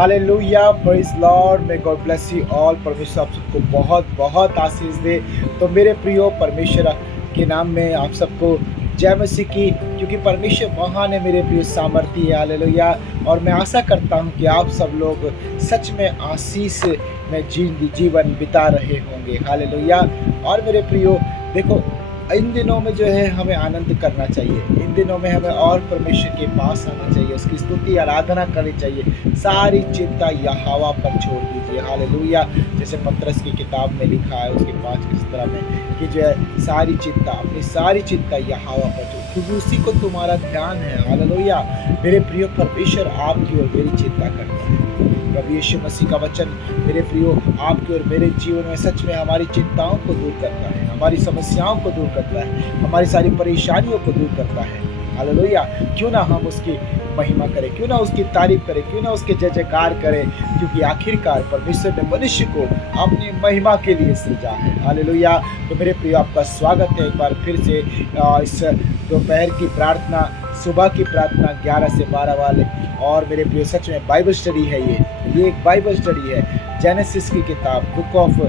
Hallelujah, praise Lord, may God bless you all. परमेश्वर आप सबको बहुत बहुत आशीष दे। तो मेरे प्रियो, परमेश्वर के नाम में आप सबको जय मसीह की, क्योंकि परमेश्वर महान है मेरे प्रियो, सामर्थी है। हालेलुया। और मैं आशा करता हूँ कि आप सब लोग सच में आशीष में जीवन बिता रहे होंगे। हालेलुया। और मेरे प्रियो देखो, इन दिनों में जो है हमें आनंद करना चाहिए। इन दिनों में हमें और परमेश्वर के पास आना चाहिए, उसकी स्तुति आराधना करनी चाहिए। सारी चिंता यहोवा पर छोड़ दीजिए। हालेलुया। जैसे पतरस की किताब में लिखा है उसके 5 की तरह में कि जो है सारी चिंता, अपनी सारी चिंता यहोवा पर छोड़, क्योंकि उसी को तुम्हारा ध्यान है। हालेलुया। मेरे प्रियो, परमेश्वर आपकी और मेरी चिंता करता है। प्रभु यीशु मसीह का वचन मेरे प्रियो आपके और मेरे जीवन में सच में हमारी चिंताओं को दूर करता है, हमारी समस्याओं को दूर करता है, हमारी सारी परेशानियों को दूर करता है। हालेलुया। क्यों ना हम उसकी महिमा करें, क्यों ना उसकी तारीफ करें, क्यों ना उसके जय जयकार करें, क्योंकि आखिरकार परमेश्वर ने मनुष्य को अपनी महिमा के लिए सृजा है। हालेलुया। तो मेरे प्रियो, आपका स्वागत है एक बार फिर से इस दोपहर की प्रार्थना, सुबह की प्रार्थना 11 से 12 वाले। और मेरे प्रियो, सच में बाइबल स्टडी है ये एक बाइबल स्टडी है। जेनेसिस की किताब, बुक ऑफ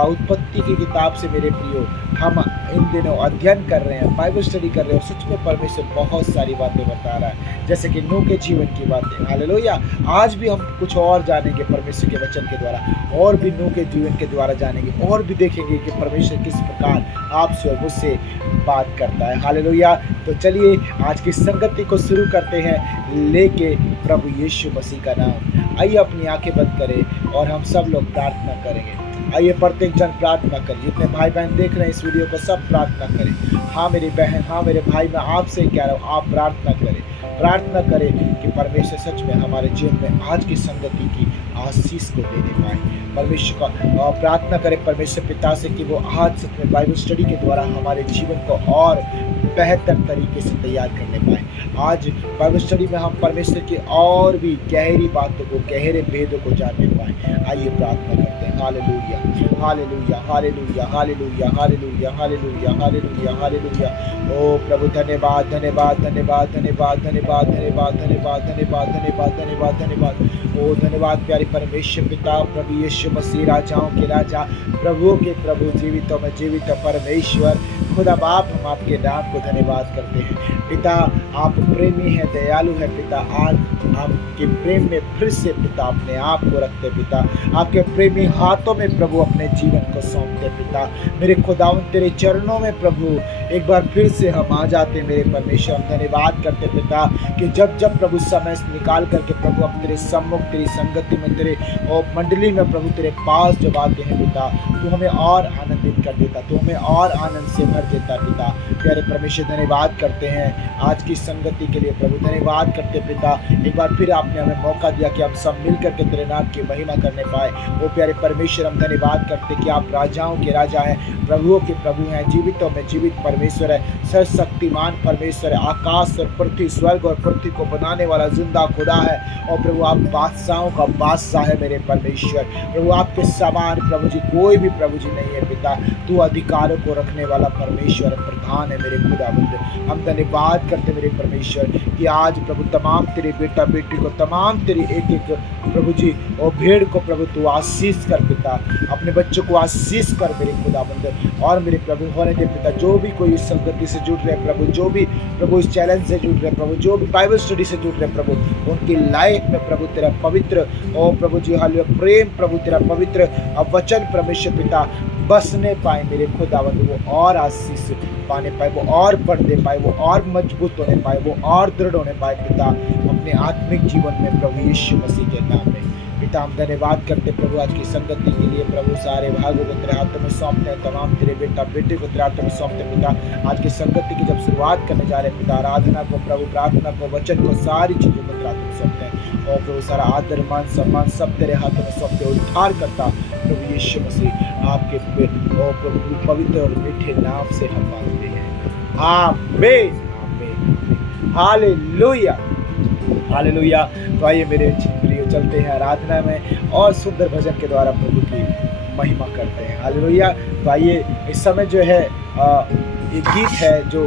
उत्पत्ति की किताब से मेरे प्रियो हम इन दिनों अध्ययन कर रहे हैं, बाइबल स्टडी कर रहे हैं। और सच में परमेश्वर बहुत सारी बातें बता रहा है, जैसे कि नूह के जीवन की बातें। हालेलुया। आज भी हम कुछ और जानेंगे परमेश्वर के वचन के द्वारा, और भी नूह के जीवन के द्वारा जानेंगे, और भी देखेंगे कि परमेश्वर किस प्रकार आपसे और मुझसे बात करता है। हालेलुया। तो चलिए आज की संगति को शुरू करते हैं, लेके प्रभु यीशु मसीह का नाम। आइए अपनी आंखें बंद करें और हम सब लोग प्रार्थना करेंगे। आइए प्रत्येक जन प्रार्थना करें। जितने भाई बहन देख रहे हैं इस वीडियो को, सब प्रार्थना करें। हाँ मेरी बहन, हाँ मेरे भाई, मैं आपसे कह रहा हूँ, आप प्रार्थना करें, प्रार्थना करें कि परमेश्वर सच में हमारे जीवन में आज की संगति की आशीष को देने पाए। परमेश्वर का प्रार्थना करें परमेश्वर पिता से कि वो आज सच में बाइबल स्टडी के द्वारा हमारे जीवन को और बेहतर तरीके से तैयार करने पाए। आज बाइबल स्टडी में हम परमेश्वर की और भी गहरी बातों को, गहरे भेदों को जानने पाए। आइए प्रार्थना करते हैं। Hallelujah, hallelujah, hallelujah, hallelujah, hallelujah, hallelujah, hallelujah, hallelujah. ओ प्रभु, धन्यवाद, धन्यवाद, धन्यवाद, धन्यवाद, धन्यवाद, धन्यवाद, धन्यवाद, धन्यवाद, धन्यवाद, धन्यवाद, धन्यवाद। ओ धन्यवाद प्यारे परमेश्वर पिता, प्रभु यीशु मसीह, राजाओं के राजा, प्रभुओं के प्रभु, जीवितों में जीवित परमेश्वर खुदा बाप, हम आपके नाम को धन्यवाद करते हैं। पिता आप प्रेमी हैं, दयालु है पिता। आज आपके प्रेम में फिर से पिता अपने आप को रखते पिता, आपके प्रेमी हाथों में प्रभु अपने जीवन को सौंपते पिता। मेरे खुदावंद तेरे चरणों में प्रभु एक बार फिर से हम आ जाते मेरे परमेश्वर। हम धन्यवाद करते पिता कि जब जब प्रभु समय निकाल करके प्रभु अब तेरे सम्मुख, तेरी संगति में, तेरे मंडली में प्रभु तेरे पास जब आते हैं पिता, तू हमें और आनंदित कर देता, तू हमें और आनंद से भर देता पिता। प्यारे परमेश्वर धन्यवाद करते हैं आज की संगति के लिए प्रभु, धन्यवाद करते पिता। एक बार फिर आपने हमें मौका दिया कि हम सब मिल करके तेरे नाम की महिमा करने पाए। वो प्यारे परमेश्वर, हम धन्यवाद करते कि आप राजाओं के राजा हैं, प्रभुओं के प्रभु हैं, जीवितों में जीवित परमेश्वर है, सर्वशक्तिमान परमेश्वर है, आकाश और पृथ्वी, स्वर्ग और पृथ्वी को बनाने वाला जिंदा खुदा है। और प्रभु आप बादशाहों का बादशाह है मेरे परमेश्वर। प्रभु आपके समान प्रभु जी कोई भी प्रभु जी नहीं है पिता। तू अधिकारों को रखने वाला परमेश्वर प्रधान है मेरे खुदावंद। हम धन्यवाद करते मेरे परमेश्वर कि आज प्रभु तमाम तेरे बेटा बेटी को, तमाम तेरी एक एक प्रभु जी और भेड़ को प्रभु तू आशीष कर पिता, अपने बच्चों को आशीष कर मेरे खुदावंद। और मेरे प्रभु होने दे पिता, जो भी कोई इस संगति से जुड़ रहे प्रभु, जो भी प्रभु इस चैलेंज से जुड़ रहे प्रभु, जो भी बाइबल स्टडी से जुड़ रहे प्रभु, उनकी लाइफ में प्रभु तेरा पवित्र ओ प्रभु जी हालेलुया प्रेम, प्रभु तेरा पवित्र वचन परमेश्वर पिता बसने पाए मेरे खुदावंद। वो और आशीष पाने पाए, वो और बढ़ने पाए, वो और मजबूत होने पाए, वो और दृढ़ होने पाए पिता अपने आत्मिक जीवन में प्रभु यीशु मसीह के नाम में। पिता हम धन्यवाद करते प्रभु आज की संगति के लिए प्रभु, सारे भागों को तेरे हाथों में सौंपते हैं, तमाम तेरे बेटा बेटे को तेरे हाथों में सौंपते पिता। आज की संगति की जब शुरुआत करने जा रहे पिता, आराधना को प्रभु, प्रार्थना को, वचन को, सारी चीज़ों को तेरे हाथों में सौंपते हैं। और प्रभु सारा आदर मान सम्मान सब तेरे हाथों में सौंपते, उद्धार करता प्रभु यीशु मसीह आपके प्रभु पवित्र और मीठे नाम से हम मांगते हैं। आमीन, आमीन, हालेलुया, हालेलुया। तो आइए मेरे प्रिय चलते हैं आराधना में और सुंदर भजन के द्वारा प्रभु की महिमा करते हैं। हालेलुया। तो आइए इस समय जो है एक गीत है जो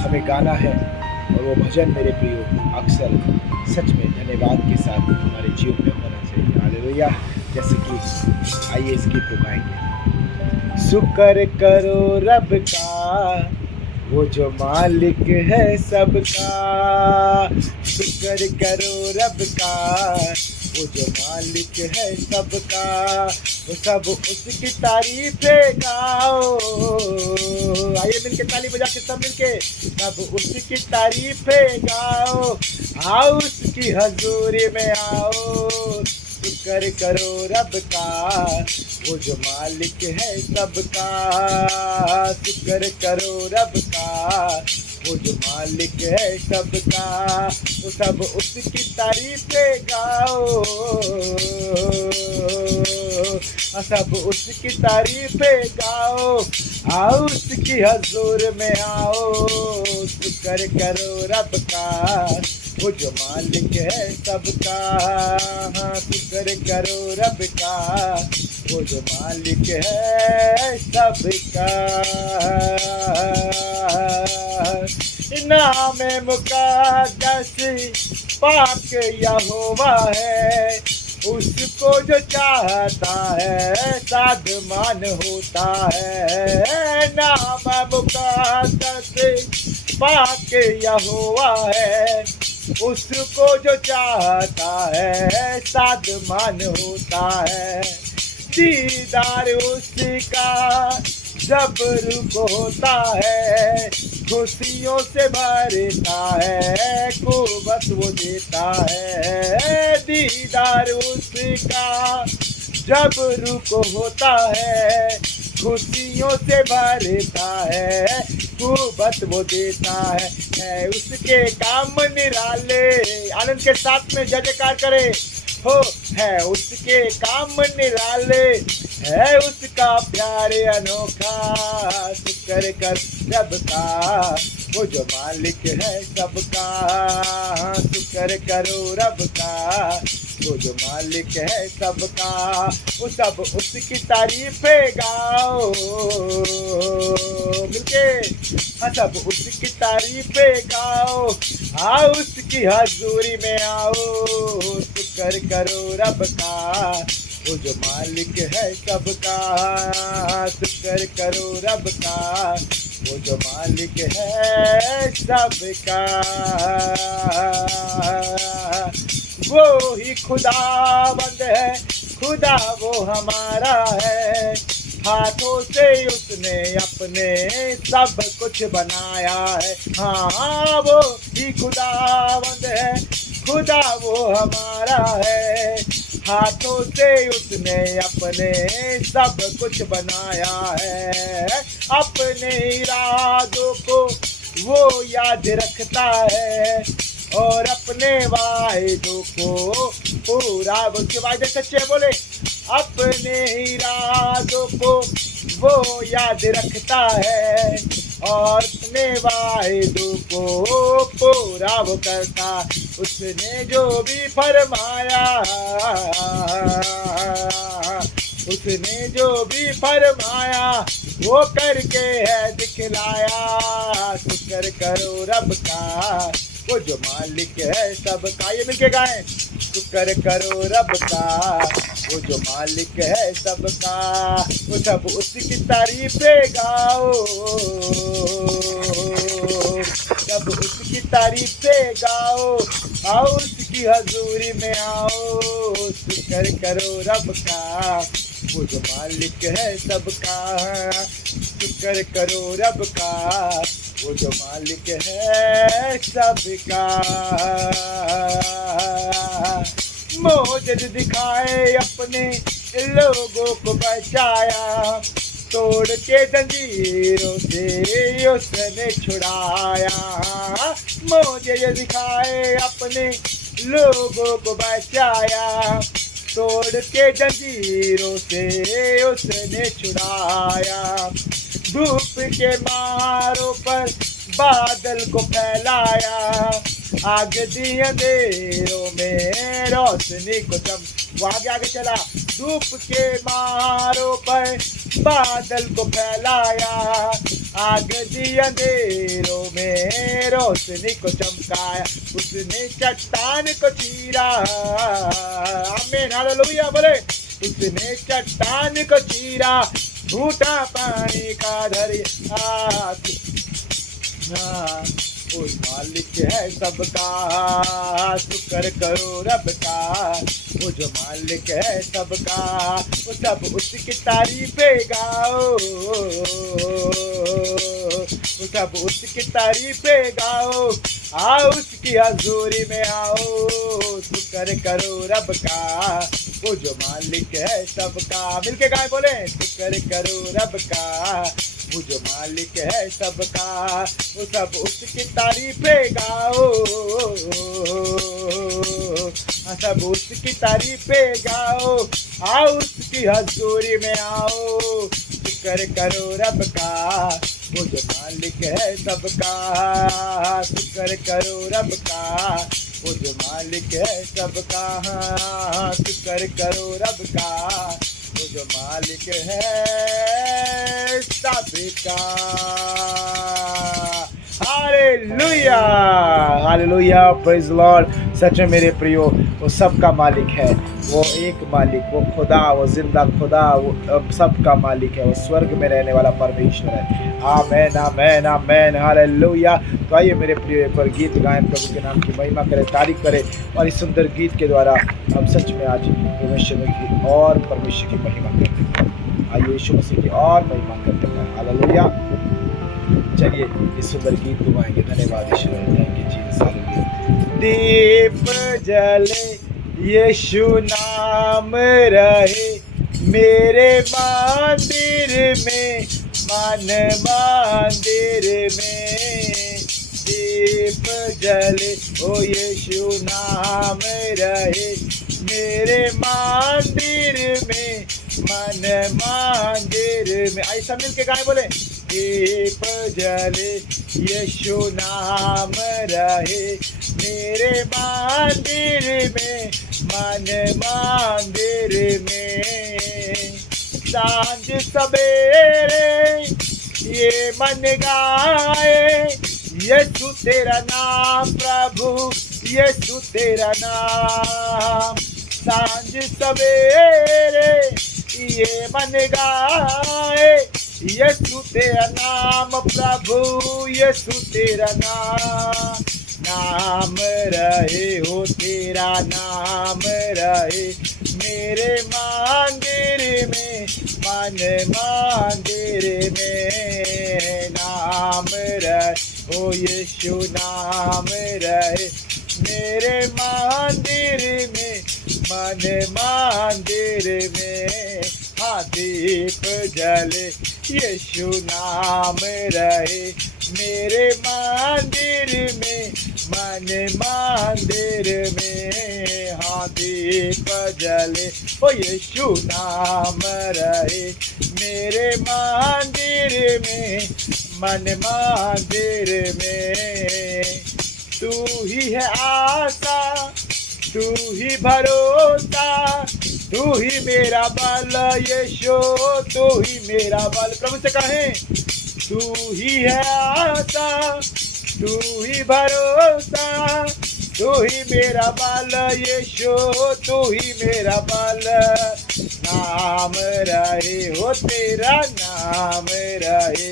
हमें गाना है, और वो भजन मेरे प्रियो अक्सर सच में धन्यवाद के साथ हमारे जीवन में होना चाहिए। हालेलुया। जैसे कि आइए इस गीत को गाएंगे। शुक्र करो रब का, वो जो मालिक है सबका। शुक्र करो रब का, वो जो मालिक है सबका। वो सब उसकी तारीफें गाओ। आइए मिलके ताली बजा के सब मिलके सब उसकी तारीफें गाओ। आओ उसकी हजूरी में आओ। शुक्र करो रब का, वो जो मालिक है सबका। शुक्र करो रब का, वो जो मालिक है सबका। वो सब उसकी तारीफें गाओ। सब उसकी तारीफें गाओ। आओ उसकी हजूर में आओ। शुक्र करो रब का, वो जो मालिक है सबका। शुक्र करो रब का, वो जो मालिक है सबका। नाम मुक़द्दस पाक यहोवा है। उसको जो चाहता है साधमान होता है। नाम मुक़द्दस पाक यहोवा है। उसको जो चाहता है साधमान होता है। दीदार उसका जब रुक होता है। खुशियों से भरता है, कुव्वत वो देता है। दीदार उसका जब रुक होता है। खुशियों से भरता है, कुव्वत वो देता है उसके काम निराले। आनंद के साथ में जय जयकार करे हो। है उसके काम निराले, है उसका प्यारे अनोखा। शुक्र कर रब का, वो जो मालिक है सबका। शुक्र करो रब का, वो जो मालिक है सबका। वो सब उसकी तारीफें गाओ मिलके। सब उसकी तारीफें गाओ। आओ उसकी हजूरी में आओ। शुक्र करो रब का, वो जो मालिक है सबका। शुक्र करो रब का, वो जो मालिक है सबका। वो ही खुदाबंद है, खुदा वो हमारा है। हाथों से उसने अपने सब कुछ बनाया है। हाँ वो ही खुदाबंद है, खुदा वो हमारा है। हाथों से उसने अपने सब कुछ बनाया है। अपने इरादों को वो याद रखता है और अपने वायदों को पूरा। उसके वायदे सच्चे बोले। अपने इरादों को वो याद रखता है और अपने वायदों को पूरा वो करता। उसने जो भी फरमाया, उसने जो भी फरमाया वो करके है दिखलाया। शुक्र करो रब का, वो जो मालिक है सबका। ये मिलके गाएं। शुक्र करो रब का, वो जो मालिक है सबका। वो सब उसकी तारीफें गाओ। सब उसकी तारीफें गाओ। आओ उसकी हजूरी में आओ। शुक्र करो रब का, वो जो मालिक है सबका। शुक्र करो रब का, वो जो मालिक है सबका। मोजज़ दिखाए अपने लोगों को बचाया। तोड़ के जंजीरों से उसने छुड़ाया। मोजज़ दिखाए अपने लोगों को बचाया। तोड़ के जंजीरों से उसने छुड़ाया। धूप के मारों पर बादल को फैलाया। आग दी अंधेरों में रोशनी को दम। वो आगे आगे चला। धूप के मारों पर बादल को फैलाया। आग दी अंधेरों में रोशनी को चमकाया, उसने चट्टान को चीरा। आमीन हालेलुया बोले। उसने चट्टान को चीरा, झूठा पानी का दरिया। उस मालिक है सबका, शुक्र करो रब का। वो जो मालिक है सबका, वो सब उसकी तारीफे गाओ, वो सब उसकी तारीफे गाओ। आओ उसकी हजूरी में आओ, शुक्र करो रब का। वो जो मालिक है सबका, मिलके गाए बोले, शुक्र करो रब का। वो जो मालिक है सबका, वो सब उसकी तारीफे गाओ, सब उसकी तारीफे गाओ। आओ उसकी हजूरी में आओ, शुक्र करो रब का। वो जो मालिक है सबका, शुक्र करो रब का। वो जो मालिक है सबका, शुक्र करो रब का। वो जो मालिक है सबका। Hallelujah hallelujah, praise Lord. सच में मेरे प्रियो, वो सबका मालिक है, वो एक मालिक, वो खुदा, वो जिंदा खुदा, वो सबका मालिक है, वो स्वर्ग में रहने वाला परमेश्वर है। आमेन आमेन आमेन हालेलुया। तो आइए मेरे प्रियो एक और गीत गाएं, प्रभु के नाम की महिमा करें, तारीफ करें। और इस सुंदर गीत के द्वारा हम सच में आज परमेश्वर की और परमेश्वर की महिमा करते हैं। आइए यीशु मसीह की और महिमा करते हैं। हालेलुया। चलिए इस सुंदर गीत को गाएंगे। धन्यवाद ईश्वर, थैंक यू जीसस। हालेलुया। दीप जले यीशु नाम रहे मेरे मंदिर में, मन मंदिर में। दीप जले ओ यीशु नाम रहे मेरे मंदिर में, मन मंदिर में। ऐसा मिल के गाए बोले, दीप जले यीशु नाम रहे मेरे मंदिर में, मन मंदिर में। सांझ सवेरे ये मन गाए, यीशु तेरा नाम प्रभु, यीशु तेरा नाम। सांझ सवेरे ये मन गाए, यीशु तेरा नाम प्रभु, यीशु तेरा नाम। नाम रहे हो तेरा नाम रहे मेरे मंदिर में, मन मंदिर में। नाम रहे हो यीशु नाम रहे मेरे मंदिर में, मन मंदिर में। हाँ दीप जले यीशु नाम रहे मेरे मंदिर में, मन मंदिर में। हाँ दीप जले ओ यीशु नाम रहे मेरे मंदिर में, मन मंदिर में। तू ही है आशा, तू ही भरोसा, तू ही मेरा बल यीशु, तू ही मेरा बल। प्रभु से कहें, तू ही है आशा, तू ही भरोसा, तू ही मेरा बल यीशु, तू ही मेरा बल। नाम रहे हो तेरा नाम रहे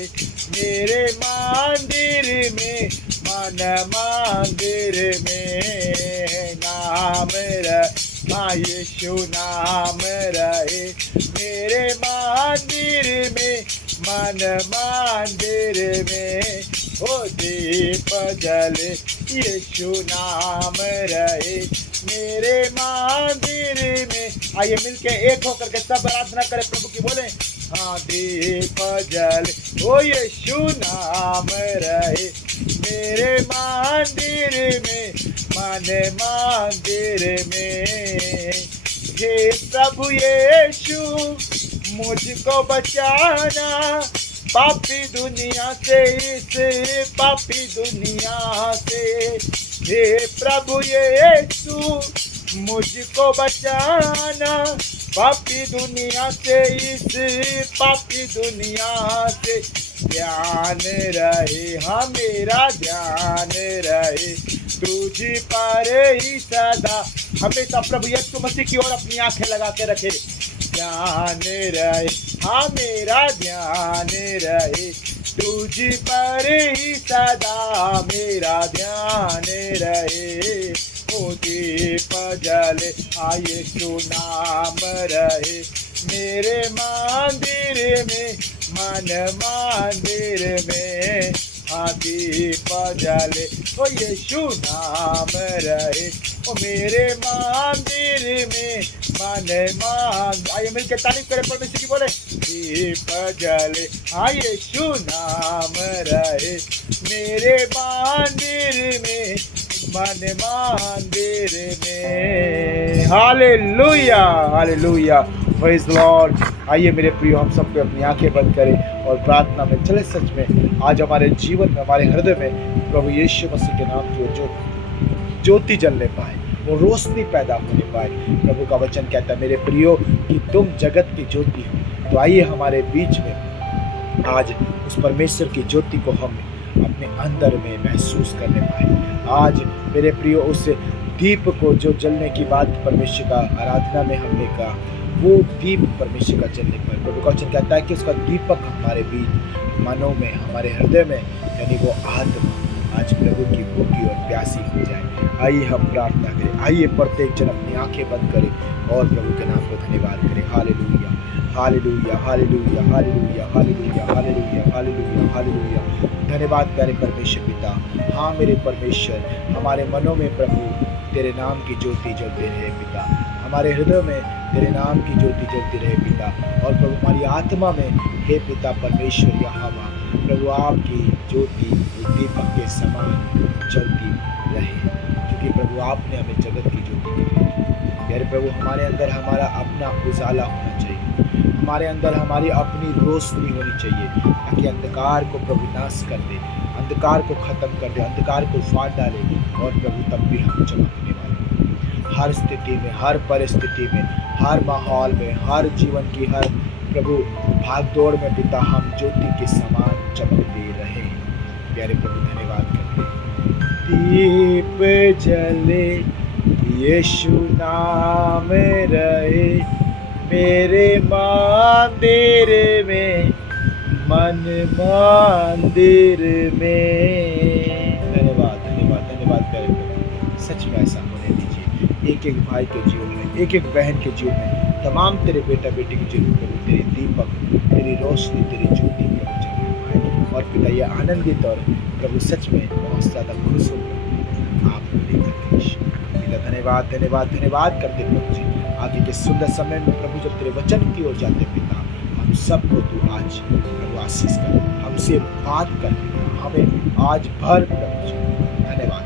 मेरे मंदिर में, मन मंदिर में। नाम रहे हाँ यीशु नाम रहे मेरे मंदिर में, मन मंदिर में। ओ दीप जले यीशु नाम रहे मेरे मंदिर में। आइए मिलके एक होकर के सब आराधना करें प्रभु की, बोले हाँ दीप जले ओ यीशु नाम रहे मेरे मंदिर में, मन मंदिर में। हे प्रभु यीशु मुझको बचाना, पापी दुनिया से, इस पापी दुनिया से। हे प्रभु यीशु मुझको बचाना, पापी दुनिया से, इस पापी दुनिया से ध्यान रहे, हाँ मेरा ध्यान रहे तुझ पर ही सदा। हमेशा प्रभु यीशु मसीह की ओर अपनी आंखें लगा के रखे, ध्यान रहे, हाँ मेरा ध्यान रहे तुझ पर ही सदा, मेरा ध्यान रहे मुझे पजले आये सुनाम रहे मेरे मंदिर में, मन मंदिर में हाथी पजले ओ यीशु नाम रहे ओ मेरे मंदिर में, मन मान। आइए मिलकर तारीफ करें परमेश्वर की, बोले दीप जले हाँ यीशु नाम रहे मेरे मंदिर में, मन मंदिर में। Hallelujah hallelujah, praise the Lord. आइए मेरे प्रियो, हम सबको अपनी आंखें बंद करें और प्रार्थना में चले। सच में आज हमारे जीवन में, हमारे हृदय में प्रभु यीशु मसीह के नाम की जो ज्योति जलने पाए, वो रोशनी पैदा होने पाए। प्रभु का वचन कहता है मेरे प्रियो कि तुम जगत की ज्योति हो। तो आइए हमारे बीच में आज उस परमेश्वर की ज्योति को हम अपने अंदर में महसूस करने पाए। आज मेरे प्रियो उस दीप को जो जलने की बात परमेश्वर का आराधना में हमने कहा, वो दीप परमेश्वर का जलने पर प्रभु का वचन कहता है कि उसका दीपक हमारे बीच मनों में, हमारे हृदय में, यानी वो आत्मा आज प्रभु की भूखी और प्यासी हो जाए। आइए हम प्रार्थना करें, आइए प्रत्येक जन अपनी आंखें बंद करें और प्रभु के नाम को धन्यवाद करें। Hallelujah hallelujah hallelujah hallelujah hallelujah hallelujah hallelujah hallelujah. धन्यवाद प्यारे परमेश्वर पिता। हाँ मेरे परमेश्वर, हमारे मनों में प्रभु तेरे नाम की ज्योति जलते रहे पिता, हमारे हृदय में तेरे नाम की ज्योति जलती रहे पिता, और प्रभु हमारी आत्मा में हे पिता परमेश्वर यहोवा प्रभु आपकी ज्योति दीपक के समान जलती रहे, क्योंकि प्रभु आपने हमें जगत की ज्योति दी। प्यारे प्रभु, हमारे अंदर हमारा अपना उजाला होना चाहिए, हमारे अंदर हमारी अपनी रोशनी होनी चाहिए, ताकि अंधकार को प्रभु नाश कर दे, अंधकार को खत्म कर दे, अंधकार को फाड़ डाले, और प्रभु तब भी हम चमकने वाले। हर स्थिति में, हर परिस्थिति में, हर माहौल में, हर जीवन की हर प्रभु भागदौड़ में पिता हम ज्योति के समान चमकते रहे। प्यारे प्रभु धन्यवाद करते हैं। दीप जले यीशु नाम रहे मेरे मंदिर में, मन मंदिर में। धन्यवाद धन्यवाद धन्यवाद प्यारे प्रभु, सच में ऐसा होने दीजिए एक एक भाई के जीवन में, एक एक बहन के जीवन में, तमाम तेरे बेटा बेटी के जीवन में तेरी दीपक, तेरी रोशनी, तेरी ज्योति प्रभु जलने पाए। और पिता ये आनंदित और प्रभु सच में बहुत ज़्यादा खुश होकर आपको लेकर पिता धन्यवाद धन्यवाद धन्यवाद करते प्रभु जी। आगे के सुंदर समय में प्रभु जब तेरे वचन की ओर जाते पिता, हम सबको तू आज प्रभु आशीष कर, हमसे बात कर, हमें आज भर प्रभु जी। धन्यवाद,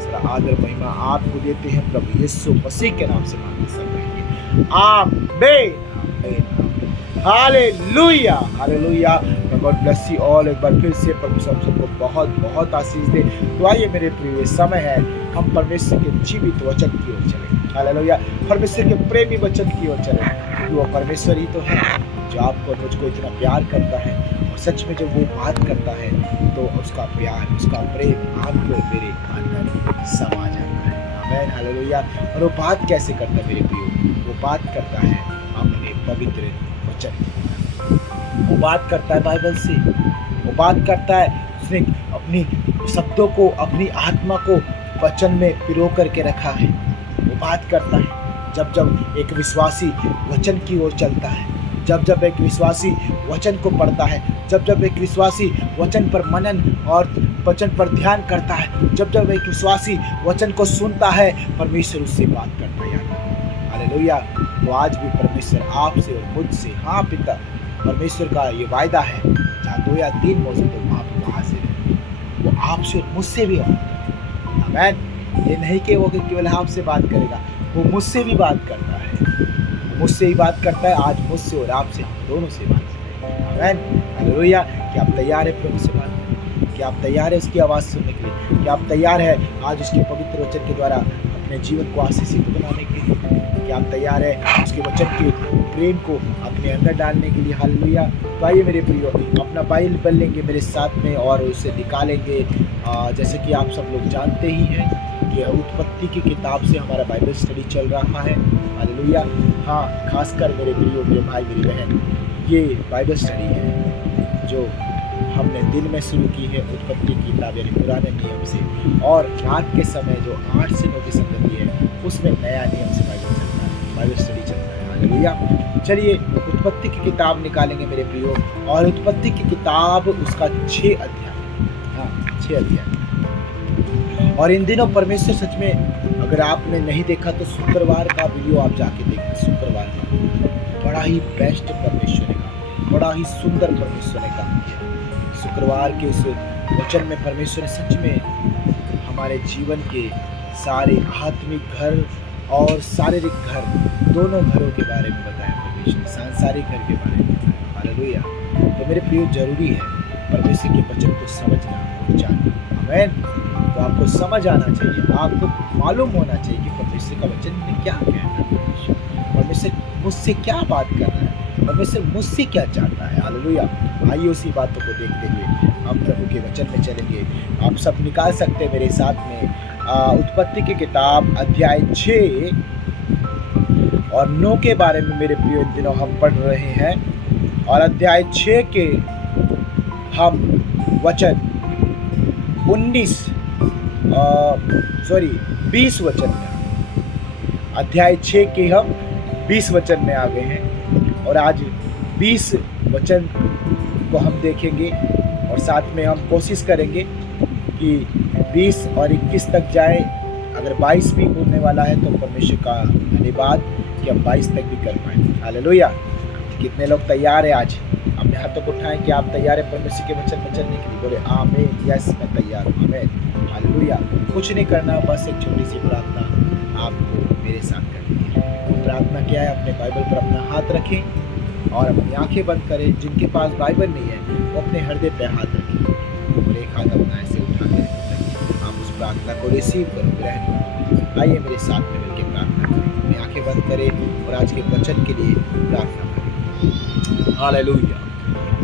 सारा आदर महिमा आपको देते हैं प्रभु यीशु मसीह के नाम से मांगते सब कहेंगे आमीन आमीन hallelujah hallelujah. God bless you all. एक बार फिर से प्रभु सबको बहुत बहुत आशीष दे। तो आइए मेरे प्रिय, समय है हम परमेश्वर के जीवित वचन की ओर चलें। हालेलुया, परमेश्वर के प्रेमी वचन की ओर चलें, क्योंकि वो परमेश्वर ही तो है जो आपको और मुझको इतना प्यार करता है। और सच में जब वो बात करता है तो उसका प्यार, उसका प्रेम आपको और मेरे अंदर समा जाता है। आमीन हालेलुया। और वो बात कैसे करता है मेरे प्रियो? वो बात करता है अपने पवित्र वचन, वो बात करता है बाइबल से, वो बात करता है उसने अपनी शब्दों को, अपनी आत्मा को वचन में पिरो करके रखा है। वो बात करता है जब जब एक विश्वासी वचन की ओर चलता है, जब जब एक विश्वासी वचन को पढ़ता है, जब जब एक विश्वासी वचन पर मनन और वचन पर ध्यान करता है, जब जब एक विश्वासी वचन को सुनता है, परमेश्वर उससे बात करता है। हालेलुया। वो आज भी परमेश्वर आपसे और मुझसे, हाँ पिता, परमेश्वर का ये वायदा है जहाँ 2 या 3 मौजूद हो वहाँ पर हाजिर है। वो आपसे और मुझसे भी बात करेगा। आमीन। ये नहीं कि वो केवल आपसे बात करेगा, वो मुझसे भी बात करता है, मुझसे ही बात करता है। आज मुझसे और आपसे दोनों से बात करेगा। आमीन हालेलुया। क्या आप तैयार है प्रभु से बात करने? क्या आप तैयार है उसकी आवाज़ सुनने के लिए? क्या आप तैयार है आज उसके पवित्र वचन के द्वारा अपने जीवन को आशीषित बनाने के लिए? कि आप तैयार हैं उसके वचन के प्रेम को अपने अंदर डालने के लिए। हालेलुया। तो आइए मेरे प्रियो, अपना बाइबल लेंगे मेरे साथ में और उसे निकालेंगे। जैसे कि आप सब लोग जानते ही हैं कि उत्पत्ति की किताब से हमारा बाइबल स्टडी चल रहा है। हालेलुया। हाँ, खासकर मेरे प्रियो, मेरे भाई, मेरी बहन, ये बाइबल स्टडी है जो हमने दिन में शुरू की है उत्पत्ति की किताब यानी पुराने नियम से, और रात के समय जो 8 से 9 की संगति है उसमें नया नियम से बाइबल चलता है, बाइबल स्टडी चलता है। हालेलुया। चलिए उत्पत्ति की किताब निकालेंगे मेरे प्रियो, और उत्पत्ति की किताब उसका 6 अध्याय, हाँ 6 अध्याय। और इन दिनों परमेश्वर सच में, अगर आपने नहीं देखा तो शुक्रवार का वीडियो आप जाके देखना। शुक्रवार का बड़ा ही बेस्ट परमेश्वर ने काम, बड़ा ही सुंदर परमेश्वर ने काम किया। शुक्रवार के उस वचन में परमेश्वर ने सच में हमारे जीवन के सारे आत्मिक घर और शारीरिक घर, दोनों घरों के बारे में बताया। परमेश्वर सांसारिक घर के बारे में बताया। हालेलुया। तो मेरे प्रिय, जरूरी है परमेश्वर के वचन को समझना और जानना। आमीन। तो आपको समझ आना चाहिए, आपको मालूम होना चाहिए कि परमेश्वर का वचन में क्या कहना है, परमेश्वर मुझसे क्या बात कर रहा है, परमेश्वर मुझसे क्या चाहता है। हालेलुया। आइए उसी बातों को देखते हुए हम प्रभु के वचन में चलेंगे। आप सब निकाल सकते हैं मेरे साथ में उत्पत्ति की किताब अध्याय 6 और 9 के बारे में मेरे प्रिय इन दिनों हम पढ़ रहे हैं। और अध्याय 6 के हम वचन 20 वचन में, अध्याय 6 के हम 20 वचन में आ गए हैं। और आज 20 वचन को हम देखेंगे और साथ में हम कोशिश करेंगे कि 20 और 21 तक जाए। अगर 22 भी होने वाला है तो परमेश्वर का धन्यवाद कि हम 22 तक भी कर पाए। हालेलुया। कितने लोग तैयार हैं? आज अपने हाथों को उठाएं कि आप तैयार हैं परमेश्वर के वचन में चलने के लिए। बोले आमीन। यस, मैं तैयार हूँ। आमीन। हालेलुया। कुछ नहीं करना, बस एक छोटी सी प्रार्थना आपको मेरे साथ करनी है। प्रार्थना क्या है? अपने बाइबल पर अपना हाथ रखें और अपनी आंखें बंद करें। जिनके पास बाइबल नहीं है वो अपने हृदय पे हाथ रखें और एक हाथ अपना ऐसे उठा के रखें। आप उस प्रार्थना को रिसीव करो, ग्रहण करो। आइए मेरे साथ में मिलकर प्रार्थना करें। अपनी आंखें बंद करें और आज के वचन के लिए प्रार्थना करें। Hallelujah,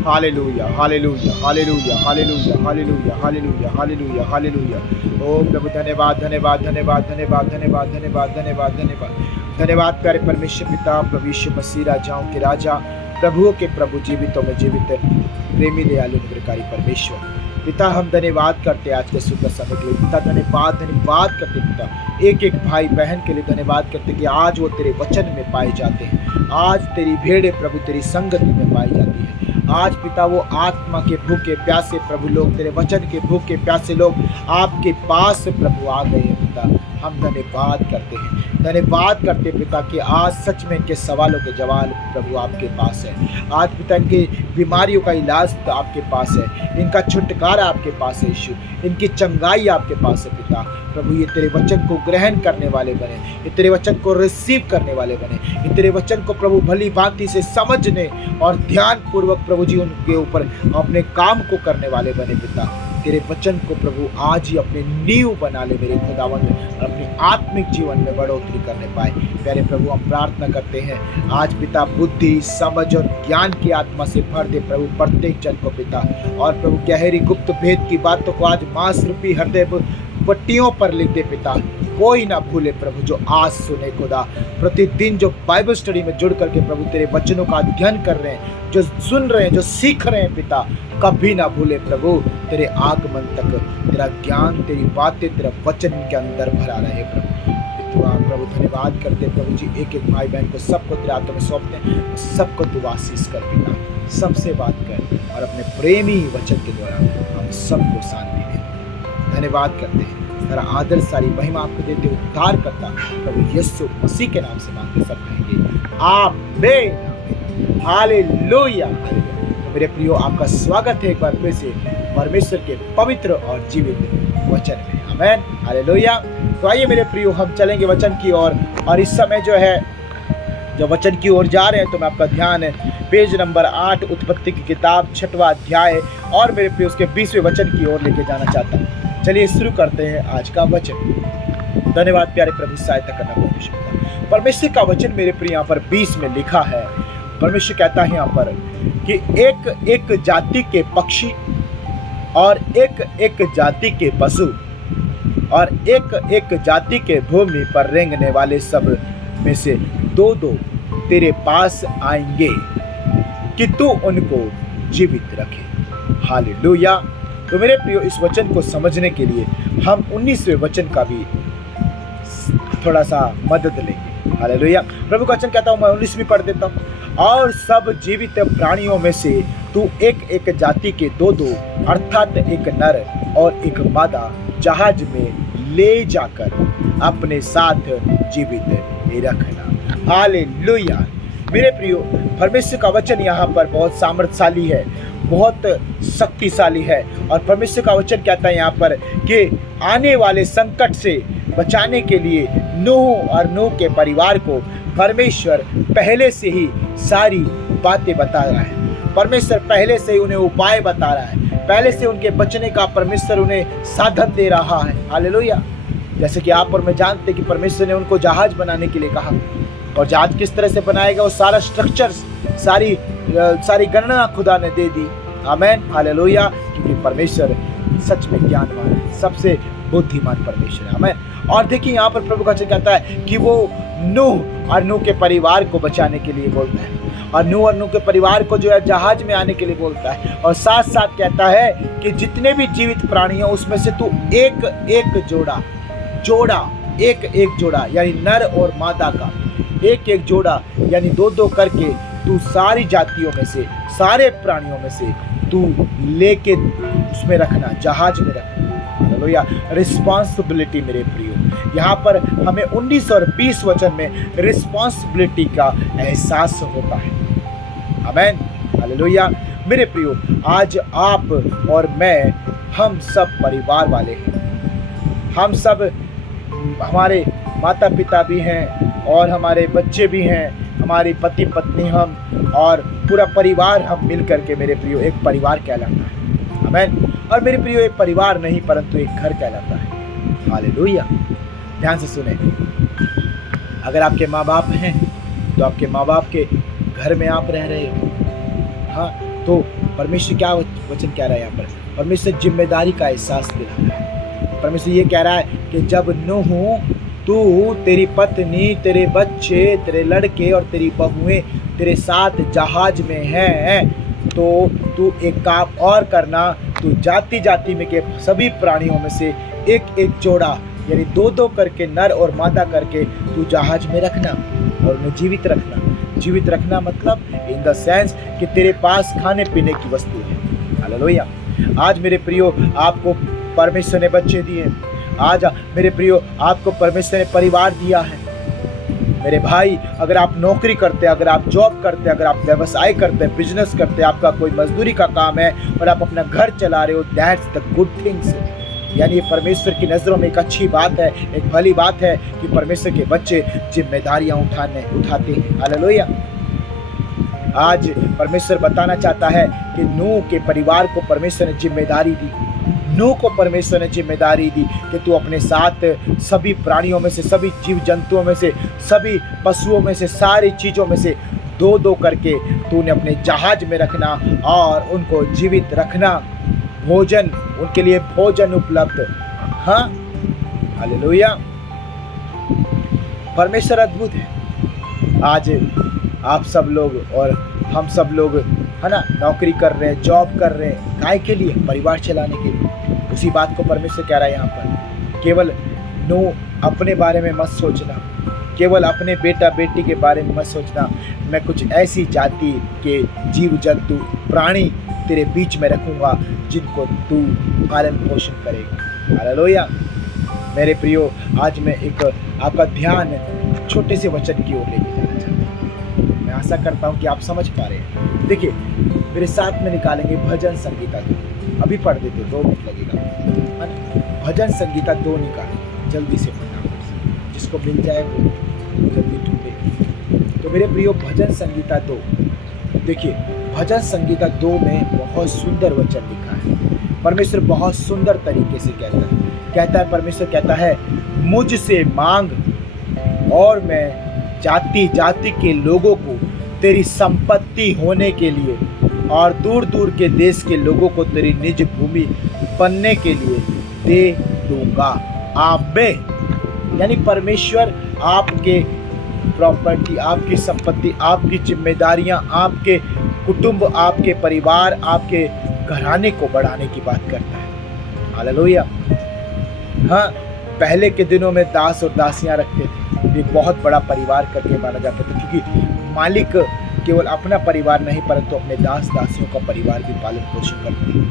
hallelujah, hallelujah, hallelujah, hallelujah, hallelujah, hallelujah, hallelujah, hallelujah. ओ प्रभु, धन्यवाद, धन्यवाद, धन्यवाद, धन्यवाद, धन्यवाद, धन्यवाद, धन्यवाद, धन्यवाद, धन्यवाद प्यारे परमेश्वर पिता, प्रभु यीशु मसीह, राजाओं के राजा, प्रभुओं के प्रभु, जीवितों में जीवित, प्रेमी दयालु अनुग्रहकारी परमेश्वर पिता, हम धन्यवाद करते आज के सुंदर समय के लिए पिता। धन्यवाद, धन्यवाद करते पिता, एक एक भाई बहन के लिए धन्यवाद करते कि आज वो तेरे वचन में पाए जाते हैं। आज तेरी भेड़े प्रभु तेरी संगति में पाई जाती है। आज पिता वो आत्मा के भूखे प्यासे प्रभु लोग, तेरे वचन के भूखे प्यासे लोग आपके पास प्रभु आ गए हैं पिता। हम धन्यवाद करते हैं, धन्यवाद करते पिता कि आज सच में इनके सवालों के जवाब प्रभु आपके पास है। आज पिता इनकी बीमारियों का इलाज आपके पास है, इनका छुटकारा आपके पास है यीशु, इनकी चंगाई आपके पास है पिता। प्रभु ये तेरे वचन को ग्रहण करने वाले बने, ये तेरे वचन को रिसीव करने वाले बने, ये तेरे वचन को प्रभु भली भांति से समझने और ध्यान पूर्वक प्रभु जी उनके ऊपर अपने काम को करने वाले बने पिता। तेरे वचन को प्रभु आज ही अपने नींव बना ले मेरे खुदावंद, और अपने आत्मिक जीवन में बढ़ोतरी करने पाए। प्यारे प्रभु, हम प्रार्थना करते हैं आज पिता बुद्धि, समझ और ज्ञान की आत्मा से भर दे प्रभु प्रत्येक जन को पिता। और प्रभु गहरी गुप्त भेद की बातों को आज मांस रूपी हृदय पट्टियों पर लिख दे पिता। कोई ना भूले प्रभु जो आज सुने खुदा, प्रतिदिन जो बाइबल स्टडी में जुड़ करके प्रभु तेरे वचनों का अध्ययन कर रहे हैं, जो सुन रहे हैं, जो सीख रहे हैं पिता, कभी ना भूले प्रभु तेरे आगमन तक तेरा ज्ञान, तेरी बातें, तेरा वचन के अंदर भरा रहे प्रभु। प्रभु धन्यवाद करते प्रभु जी, एक एक भाई बहन को सबको तेरे हाथों में सौंपते हैं। सबको तू आशीष कर पिता, सबसे बात कर और अपने प्रेमी वचन के द्वारा हम सबको शांति दे। धन्यवाद करते हैं, सारा आदर सारी महिमा आपको देते उद्धार करता प्रभु यीशु मसीह के नाम से मांगते सब कहेंगे आमीन। Hallelujah, hallelujah. तो मेरे प्रियो, आपका स्वागत है एक बार फिर से परमेश्वर के पवित्र और जीवित वचन में। आमीन, हालेलुया। तो आइए मेरे प्रियो, हम चलेंगे वचन की ओर। और इस समय जो है जब वचन की ओर जा रहे हैं तो मैं आपका ध्यान पेज नंबर 8 उत्पत्ति की किताब 6वां अध्याय और मेरे प्रियो उसके 20वें वचन की ओर लेके जाना चाहता हूँ। चलिए शुरू करते हैं आज का वचन। धन्यवाद प्यारे प्रभु, सहायता करना परमेश्वर। परमेश्वर का वचन मेरे प्रिय यहाँ पर 20 में लिखा है। परमेश्वर कहता है यहाँ पर कि एक एक जाति के पक्षी और एक एक जाति के पशु और एक एक जाति के भूमि पर रेंगने वाले सब में से दो दो तेरे पास आएंगे कि तू उनको जीवित रखे। हालेलुया। तो मेरे प्रियो, इस वचन को समझने के लिए हम 19वें वचन का भी थोड़ा सा मदद लेंगे। हालेलुया। प्रभु का वचन कहता हूँ, मैं 19वीं पढ़ देता हूँ। और सब जीवित प्राणियों में से तू एक एक जाति के दो दो अर्थात एक नर और एक मादा जहाज में ले जाकर अपने साथ जीवित रखना। हालेलुया। मेरे प्रियो, परमेश्वर का वचन यहाँ पर बहुत सामर्थ्यशाली है, बहुत शक्तिशाली है। और परमेश्वर का वचन कहता है यहाँ पर कि आने वाले संकट से बचाने के लिए नूह और नूह के परिवार को परमेश्वर पहले से ही सारी बातें बता रहा है। परमेश्वर पहले से ही उन्हें उपाय बता रहा है, पहले से उनके बचने का परमेश्वर उन्हें साधन दे रहा है। हालेलुया। जैसे कि आप और मैं जानते कि परमेश्वर ने उनको जहाज बनाने के लिए कहा, और जहाज किस तरह से बनाएगा वो सारा स्ट्रक्चर, सारी गणना खुदा ने दे दी। आमीन। हालेलुया। क्योंकि परमेश्वर सच में ज्ञानवान है, सबसे बुद्धिमान परमेश्वर है। आमीन। और देखिए यहाँ पर प्रभु का वचन कहता है कि वो नूह और नूह के परिवार को बचाने के लिए बोलता है, और नूह और नूह के परिवार को जो है जहाज में आने के लिए बोलता है। और साथ साथ कहता है कि जितने भी जीवित प्राणी हैं उसमें से तू एक एक जोड़ा यानी नर और मादा का एक एक जोड़ा यानी दो दो करके तू सारी जातियों में से, सारे प्राणियों में से तू लेके उसमें रखना, जहाज में रखना। हालेलुया। रिस्पॉन्सिबिलिटी मेरे प्रियो, यहाँ पर हमें 19 और 20 वचन में रिस्पॉन्सिबिलिटी का एहसास होता है। आमीन। हालेलुया। मेरे प्रियो, आज आप और मैं, हम सब परिवार वाले हैं। हम सब, हमारे माता पिता भी हैं और हमारे बच्चे भी हैं, हमारे पति पत्नी हम और पूरा परिवार हम मिल करके मेरे प्रियो एक परिवार कहलाता है। आमीन। और मेरे प्रियो, एक परिवार नहीं परंतु एक घर कहलाता है। हालेलुया। ध्यान से सुने, अगर आपके माँ बाप हैं तो आपके माँ बाप के घर में आप रह रहे हो। हाँ, तो परमेश्वर क्या वचन कह रहा है यहाँ पर? परमेश्वर जिम्मेदारी का एहसास दिला रहा है। परमेश्वर ये कह रहा है कि जब नूह, तू, तेरी पत्नी, तेरे बच्चे, तेरे लड़के और तेरी बहुएं तेरे साथ जहाज में हैं, तो तू एक काम और करना, तू जाति जाति में के सभी प्राणियों में से एक एक जोड़ा यानी दो दो करके नर और मादा करके तू जहाज में रखना और उन्हें जीवित रखना। जीवित रखना मतलब इन द सेंस कि तेरे पास खाने पीने की वस्तु है। हालेलुया। आज मेरे प्रियो, आपको परमेश्वर ने बच्चे दिए। आज मेरे प्रियो, आपको परमेश्वर ने परिवार दिया है। मेरे भाई, अगर आप नौकरी करते, अगर आप जॉब करते, अगर आप व्यवसाय करते, बिजनेस करते, आपका कोई मजदूरी का काम है और आप अपना घर चला रहे हो, दैट्स द गुड थिंग्स। यानी ये परमेश्वर की नज़रों में एक अच्छी बात है, एक भली बात है कि परमेश्वर के बच्चे जिम्मेदारियां उठाते हैं। हालेलुया। आज परमेश्वर बताना चाहता है कि नूह के परिवार को परमेश्वर ने जिम्मेदारी दी। नूह को परमेश्वर ने जिम्मेदारी दी कि तू अपने साथ सभी प्राणियों में से, सभी जीव जंतुओं में से, सभी पशुओं में से, सारी चीज़ों में से दो दो करके तूने अपने जहाज में रखना और उनको जीवित रखना। भोजन, उनके लिए भोजन उपलब्ध। हाँ, हालेलुया। परमेश्वर अद्भुत है। आज आप सब लोग और हम सब लोग, है ना, नौकरी कर रहे हैं, जॉब कर रहे हैं, काय के लिए? परिवार चलाने के लिए। उसी बात को परमेश्वर कह रहा है यहाँ पर। केवल नूह अपने बारे में मत सोचना, केवल अपने बेटा बेटी के बारे में मत सोचना। मैं कुछ ऐसी जाति के जीव जंतु प्राणी तेरे बीच में रखूँगा जिनको तू पालन पोषण करेगा। हालेलुया। मेरे प्रियो, आज मैं एक आपका ध्यान छोटे से वचन की ओर लेके जाना चाहता हूँ। मैं आशा करता हूँ कि आप समझ पा रहे हैं। देखिए, मेरे साथ में निकालेंगे भजन संगीता 2। अभी पढ़ देते, 2 मिनट लगेगा, है ना। भजन संगीता 2 निकालेंगे जल्दी से, फटाफट से, जिसको मिल जाए वो जल्दी ढूंढे। तो मेरे प्रियो, भजन संगीता 2, देखिए भजन संगीता 2 में बहुत सुंदर वचन लिखा है। परमेश्वर बहुत सुंदर तरीके से कहता है। परमेश्वर कहता है, मुझसे मांग और मैं जाति जाति के लोगों को तेरी संपत्ति होने के लिए और दूर दूर के देश के लोगों को तेरी निज भूमि बनने के लिए दे दूंगा। आमीन। यानी परमेश्वर आपके प्रॉपर्टी, आपकी संपत्ति, आपकी जिम्मेदारियां, आपके कुटुंब, आपके परिवार, आपके घराने को बढ़ाने की बात करता है। हालेलुया। हाँ, पहले के दिनों में दास और दासियां रखते थे, एक बहुत बड़ा परिवार करके माना जाता था, क्योंकि मालिक केवल अपना परिवार नहीं परंतु अपने दास दासियों का परिवार भी पालन पोषण करता है।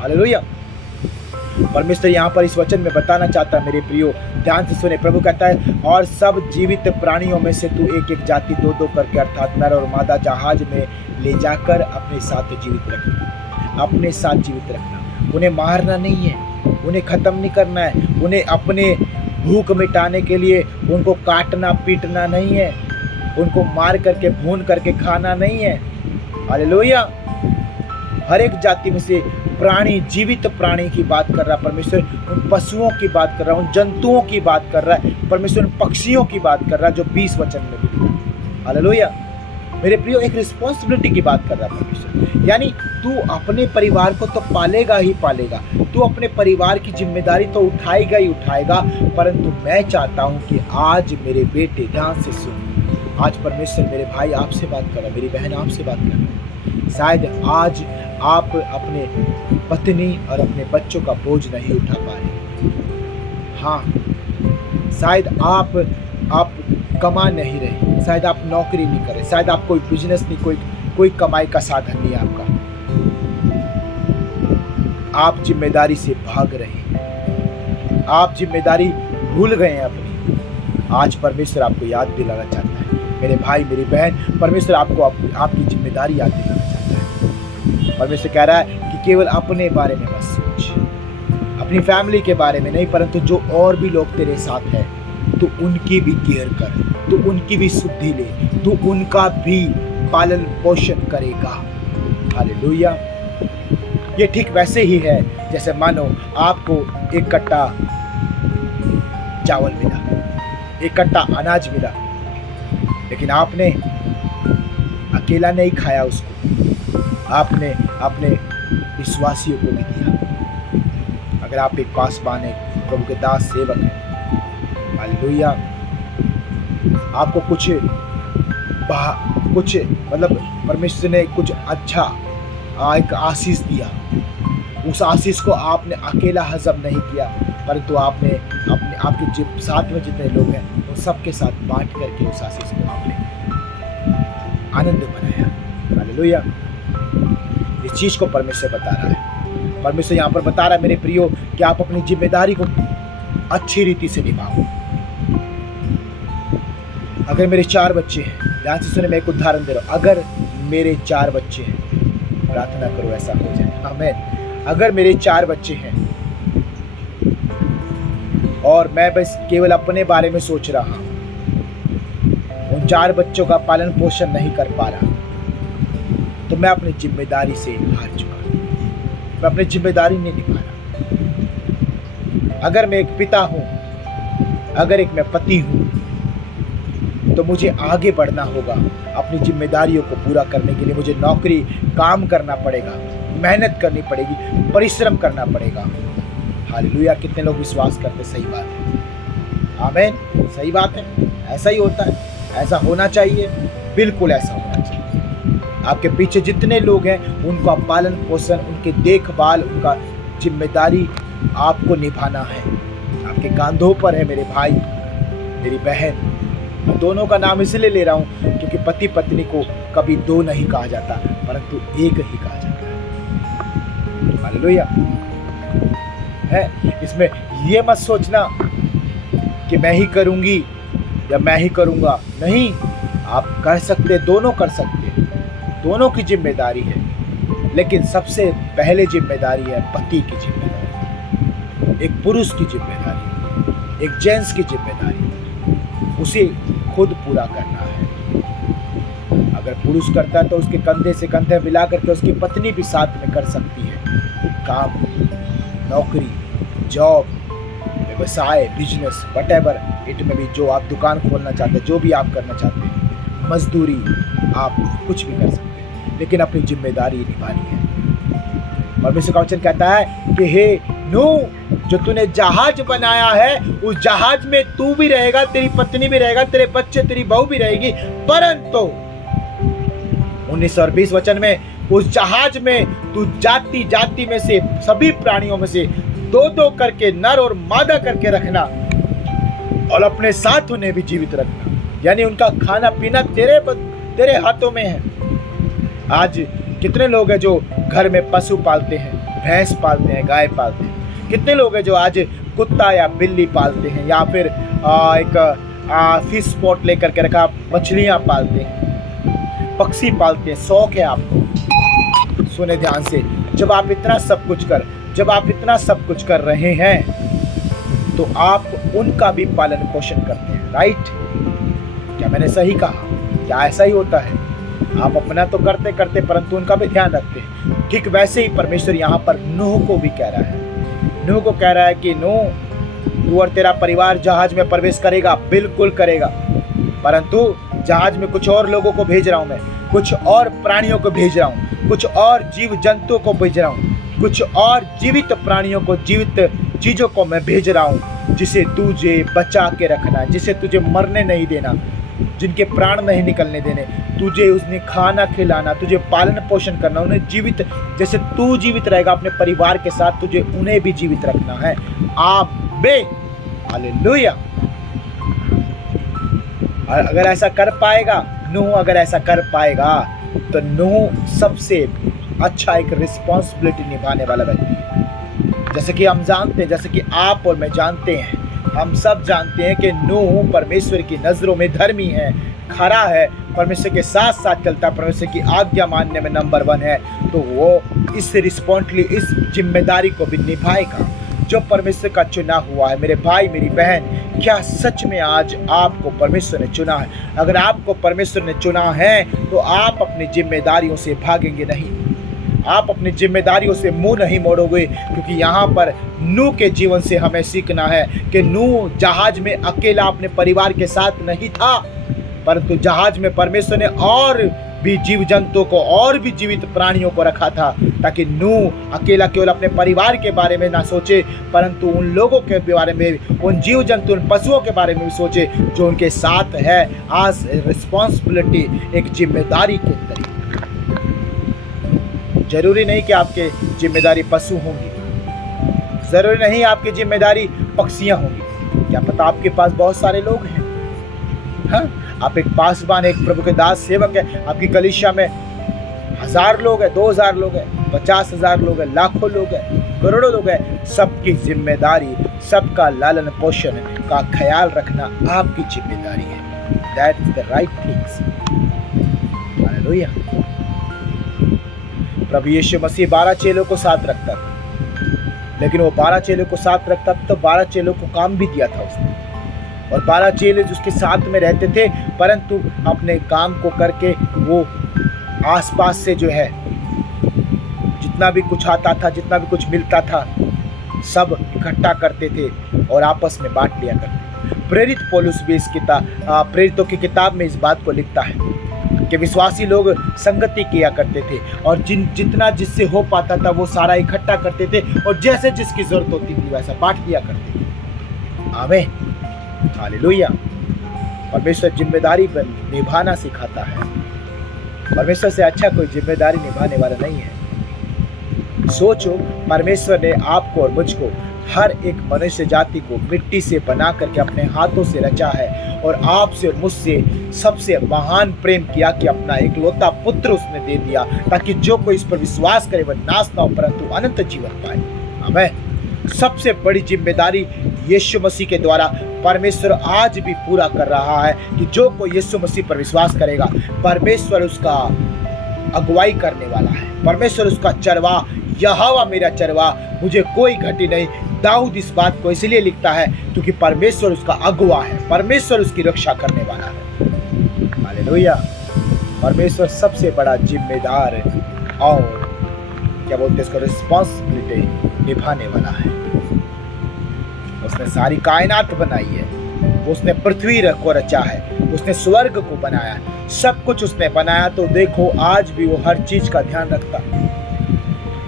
हालेलुया। परमेश्वर यहाँ पर इस वचन में बताना चाहता है, मेरे प्रियो ध्यान से सुने। प्रभु कहता है, और सब जीवित प्राणियों में से तू एक एक जाति दो दो करके अर्थात नर और मादा जहाज में ले जाकर अपने साथ जीवित रखना, अपने साथ जीवित रखना। उन्हें मारना नहीं है, उन्हें ख़त्म नहीं करना है, उन्हें अपने भूख मिटाने के लिए उनको काटना पीटना नहीं है, उनको मार करके भून करके खाना नहीं है। हालेलुया। हर एक जाति में से प्राणी, जीवित प्राणी की बात कर रहा है परमेश्वर, उन पशुओं की बात कर रहा है, उन जंतुओं की बात कर रहा है परमेश्वर, उन पक्षियों की बात कर रहा है जो 20 वचन में भी लिखा है। हालेलुया। मेरे प्रियो, एक रिस्पॉन्सिबिलिटी की बात कर रहा है परमेश्वर, यानी तू अपने परिवार को तो पालेगा ही पालेगा, तू अपने परिवार की जिम्मेदारी तो उठाएगा ही उठाएगा, परंतु मैं चाहता हूँ कि आज मेरे बेटे ध्यान से सुन, आज परमेश्वर मेरे भाई आपसे बात कर रहा है, मेरी बहन आपसे बात कर रहा है। शायद आज आप अपने पत्नी और अपने बच्चों का बोझ नहीं उठा पा रहे। हाँ, शायद आप कमा नहीं रहे, शायद आप नौकरी नहीं कर रहे, शायद आप कोई बिजनेस नहीं, कोई कमाई का साधन नहीं आपका, आप जिम्मेदारी से भाग रहे हैं, आप जिम्मेदारी भूल गए हैं अपनी। आज परमेश्वर आपको याद दिलाना चाहता है, मेरे भाई मेरी बहन, परमेश्वर आपको आपकी जिम्मेदारी याद दिलाना चाहता है। परमेश्वर कह रहा है कि केवल अपने बारे में मत सोच, अपनी फैमिली के बारे में नहीं, परंतु जो और भी लोग तेरे साथ हैं तो उनकी भी केयर कर, तो उनकी भी शुद्धि ले, तो उनका भी पालन पोषण करेगा। हालेलुया। ये ठीक वैसे ही है जैसे मानो आपको एक कट्टा चावल मिला, एक कट्टा अनाज मिला, लेकिन आपने अकेला नहीं खाया उसको, आपने अपने विश्वासियों को भी दिया। अगर आप एक पासवान है, प्रभु के दास सेवक हैं, हालेलुया, आपको कुछ मतलब परमेश्वर ने कुछ अच्छा एक आशीष दिया, उस आशीष को आपने अकेला हजम नहीं किया, परंतु आपने आपके साथ में जितने लोग हैं उन सबके साथ बांट करके उस आशीष को आपने आनंद मनाया। हालेलुया। इस चीज को परमेश्वर बता रहा है, परमेश्वर यहाँ पर बता रहा है मेरे प्रियो कि आप अपनी जिम्मेदारी को अच्छी रीति से निभाओ। अगर मेरे 4 बच्चे हैं, ध्यान से सुने, मैं एक उदाहरण दे रहा हूँ, अगर मेरे 4 बच्चे हैं, प्रार्थना करो ऐसा हो जाए, आमीन। अगर मेरे 4 बच्चे हैं और मैं बस केवल अपने बारे में सोच रहा हूँ, उन 4 बच्चों का पालन पोषण नहीं कर पा रहा, तो मैं अपनी जिम्मेदारी से हार चुका, मैं अपनी जिम्मेदारी नहीं निभा रहा। अगर मैं एक पिता हूँ, अगर एक मैं पति हूँ, तो मुझे आगे बढ़ना होगा, अपनी जिम्मेदारियों को पूरा करने के लिए मुझे नौकरी काम करना पड़ेगा, मेहनत करनी पड़ेगी, परिश्रम करना पड़ेगा। हालेलुया। कितने लोग विश्वास करते? सही बात है, आमीन, सही बात है, ऐसा ही होता है, ऐसा होना चाहिए, बिल्कुल ऐसा होना चाहिए। आपके पीछे जितने लोग हैं उनका पालन पोषण, उनकी देखभाल, उनका जिम्मेदारी आपको निभाना है, आपके कंधों पर है मेरे भाई मेरी बहन। मैं दोनों का नाम इसलिए ले रहा हूँ क्योंकि पति पत्नी को कभी 2 नहीं कहा जाता, परंतु एक ही कहा जाता है। हालेलुया। है, इसमें ये मत सोचना कि मैं ही करूँगी या मैं ही करूँगा, नहीं, आप कर सकते, दोनों कर सकते, दोनों की जिम्मेदारी है, लेकिन सबसे पहले जिम्मेदारी है पति की जिम्मेदारी, एक पुरुष की जिम्मेदारी, एक जेंट्स की जिम्मेदारी, उसे खुद पूरा करना है। अगर पुरुष करता है तो उसके कंधे से कंधे मिला करके उसकी पत्नी भी साथ में कर सकती है काम, नौकरी, जॉब, व्यवसाय, बिजनेस, वटेवर इट में भी, जो आप दुकान खोलना चाहते हैं, जो भी आप करना चाहते हैं, मजदूरी, आप कुछ भी कर सकते हैं, लेकिन अपनी जिम्मेदारी निभानी है। परमेश्वर का वचन कहता है कि हे नूह, जो तूने जहाज बनाया है उस जहाज में तू भी रहेगा, तेरी पत्नी भी रहेगा, तेरे बच्चे, तेरी बहू भी रहेगी, परंतु 19 और 20 वचन में उस जहाज में तू जाति जाति में से, सभी प्राणियों में से दो दो करके, नर और मादा करके रखना, और अपने साथ उन्हें भी जीवित रखना। यानी उनका खाना पीना तेरे हाथों में है। आज कितने लोग हैं जो घर में पशु पालते हैं, भैंस पालते हैं, गाय पालते हैं। कितने लोग हैं जो आज कुत्ता या बिल्ली पालते हैं, या फिर एक फिश पॉट लेकर के रखा, मछलियाँ पालते हैं, पक्षी पालते हैं। शौक है आपको। सुने ध्यान से, जब आप इतना सब कुछ कर रहे हैं तो आप उनका भी पालन पोषण करते हैं। राइट? क्या मैंने सही कहा? क्या ऐसा ही होता है? आप अपना तो करते करते परंतु उनका भी ध्यान रखते हैं। ठीक वैसे ही परमेश्वर यहाँ पर नूह को भी कह रहा है। नूह को कह रहा है कि नूह, तू और तेरा परिवार जहाज में प्रवेश करेगा, बिल्कुल करेगा, परंतु जहाज में कुछ और लोगों को भेज रहा हूँ मैं, कुछ और प्राणियों को भेज रहा हूँ, कुछ और जीव जंतुओं को भेज रहा हूँ, कुछ और जीवित प्राणियों को, जीवित चीजों को मैं भेज रहा हूँ, जिसे तुझे बचा के रखना, जिसे तुझे मरने नहीं देना, जिनके प्राण नहीं निकलने देने, तुझे उसने खाना खिलाना, तुझे पालन पोषण करना, उन्हें जीवित, जैसे तू जीवित रहेगा अपने परिवार के साथ, तुझे उन्हें भी जीवित रखना है। आमीन, हालेलुया। अगर ऐसा कर पाएगा नूह, अगर ऐसा कर पाएगा तो नूह सबसे अच्छा एक रिस्पॉन्सिबिलिटी निभाने वाला व्यक्ति है। जैसे कि हम जानते हैं, जैसे कि आप और मैं जानते हैं, हम सब जानते हैं कि नूह परमेश्वर की नजरों में धर्मी है, खरा है, परमेश्वर के साथ साथ चलता है, परमेश्वर की आज्ञा मानने में नंबर 1 है। तो वो इस रिस्पॉन्सिबिलिटी, इस जिम्मेदारी को भी निभाएगा जो परमेश्वर का चुना हुआ है। मेरे भाई, मेरी बहन, क्या सच में आज आपको परमेश्वर ने चुना है? अगर आपको परमेश्वर ने चुना है तो आप अपनी जिम्मेदारियों से भागेंगे नहीं, आप अपनी जिम्मेदारियों से मुंह नहीं मोड़ोगे, क्योंकि यहाँ पर नूह के जीवन से हमें सीखना है कि नूह जहाज में अकेला अपने परिवार के साथ नहीं था, परंतु जहाज में परमेश्वर ने और भी जीव जंतुओं को, और भी जीवित प्राणियों को रखा था, ताकि नूह अकेला केवल अपने परिवार के बारे में ना सोचे, परंतु उन लोगों के बारे में, उन जीव जंतु, उन पशुओं के बारे में भी सोचे जो उनके साथ है। आज रिस्पॉन्सिबिलिटी, एक जिम्मेदारी के तरीके। जरूरी नहीं कि आपके जिम्मेदारी पशु होंगी, जरूरी नहीं आपकी जिम्मेदारी पक्षियां होंगी। क्या पता आपके पास बहुत सारे लोग हैं, हाँ? आप एक पासवान, एक प्रभु के दास सेवक है, आपकी कलीसिया में 1000 लोग हैं, 2000 लोग हैं, 50,000 लोग हैं, लाखों लोग हैं, करोड़ों लोग हैं, सबकी जिम्मेदारी, सबका लालन पोषण का ख्याल रखना आपकी जिम्मेदारी है। That is the right things. Hallelujah. प्रभु यीशु मसीह 12 चेलों को साथ रखता था, लेकिन वो 12 चेलों को साथ रखता था तो 12 चेलों को काम भी दिया था उसने, और 12 चेले उसके साथ में रहते थे, परंतु अपने काम को करके वो आसपास से जो है जितना भी कुछ आता था, जितना भी कुछ मिलता था, सब इकट्ठा करते थे और आपस में बांट लिया करते। प्रेरित पौलुस भी इस प्रेरितों की किताब में इस बात को लिखता है कि विश्वासी लोग संगति किया करते थे, और जितना जिससे हो पाता था वो सारा इकट्ठा करते थे, और जैसे जिसकी जरूरत होती थी वैसा बांट दिया करते थे। आमीन, हालेलुया। परमेश्वर जिम्मेदारी पर निभाना सिखाता है। परमेश्वर से अच्छा कोई जिम्मेदारी निभाने वाला नहीं है। सोचो, परमेश्वर ने आपको और मुझको, हर एक मनुष्य जाति को मिट्टी से बना करके अपने हाथों से रचा है, और आपसे और मुझसे सबसे महान प्रेम किया कि अपना एकलौता पुत्र उसने दे दिया, ताकि जो कोई इस पर विश्वास करे वह नाश ना हो परंतु अनंत जीवन पाए। आमीन। सबसे बड़ी जिम्मेदारी यीशु मसीह के द्वारा परमेश्वर आज भी पूरा कर रहा है कि जो कोई यीशु मसीह पर विश्वास करेगा, परमेश्वर उसका अगुवाई करने वाला है। परमेश्वर उसका चरवा, यहोवा मेरा चरवा, मुझे कोई घटी नहीं। दाऊद इस बात को इसलिए लिखता है क्योंकि परमेश्वर उसका अगुवा है, परमेश्वर उसकी रक्षा करने वाला है। हालेलुया। परमेश्वर सबसे बड़ा जिम्मेदार और क्या बोलते हैं इसको, रिस्पॉन्सिबिलिटी निभाने वाला है। और उसने सारी कायनात बनाई है, उसने पृथ्वी को रचा है, उसने स्वर्ग को बनाया, सब कुछ उसने बनाया। तो देखो आज भी वो हर चीज का ध्यान रखता है।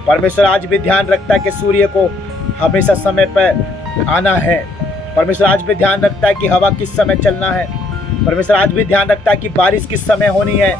परमेश्वर आज भी ध्यान रखता है कि सूर्य को हमेशा समय पर आना है। परमेश्वर आज भी ध्यान रखता है कि हवा किस समय चलना है। परमेश्वर आज भी ध्यान रखता है कि बारिश किस समय होनी है।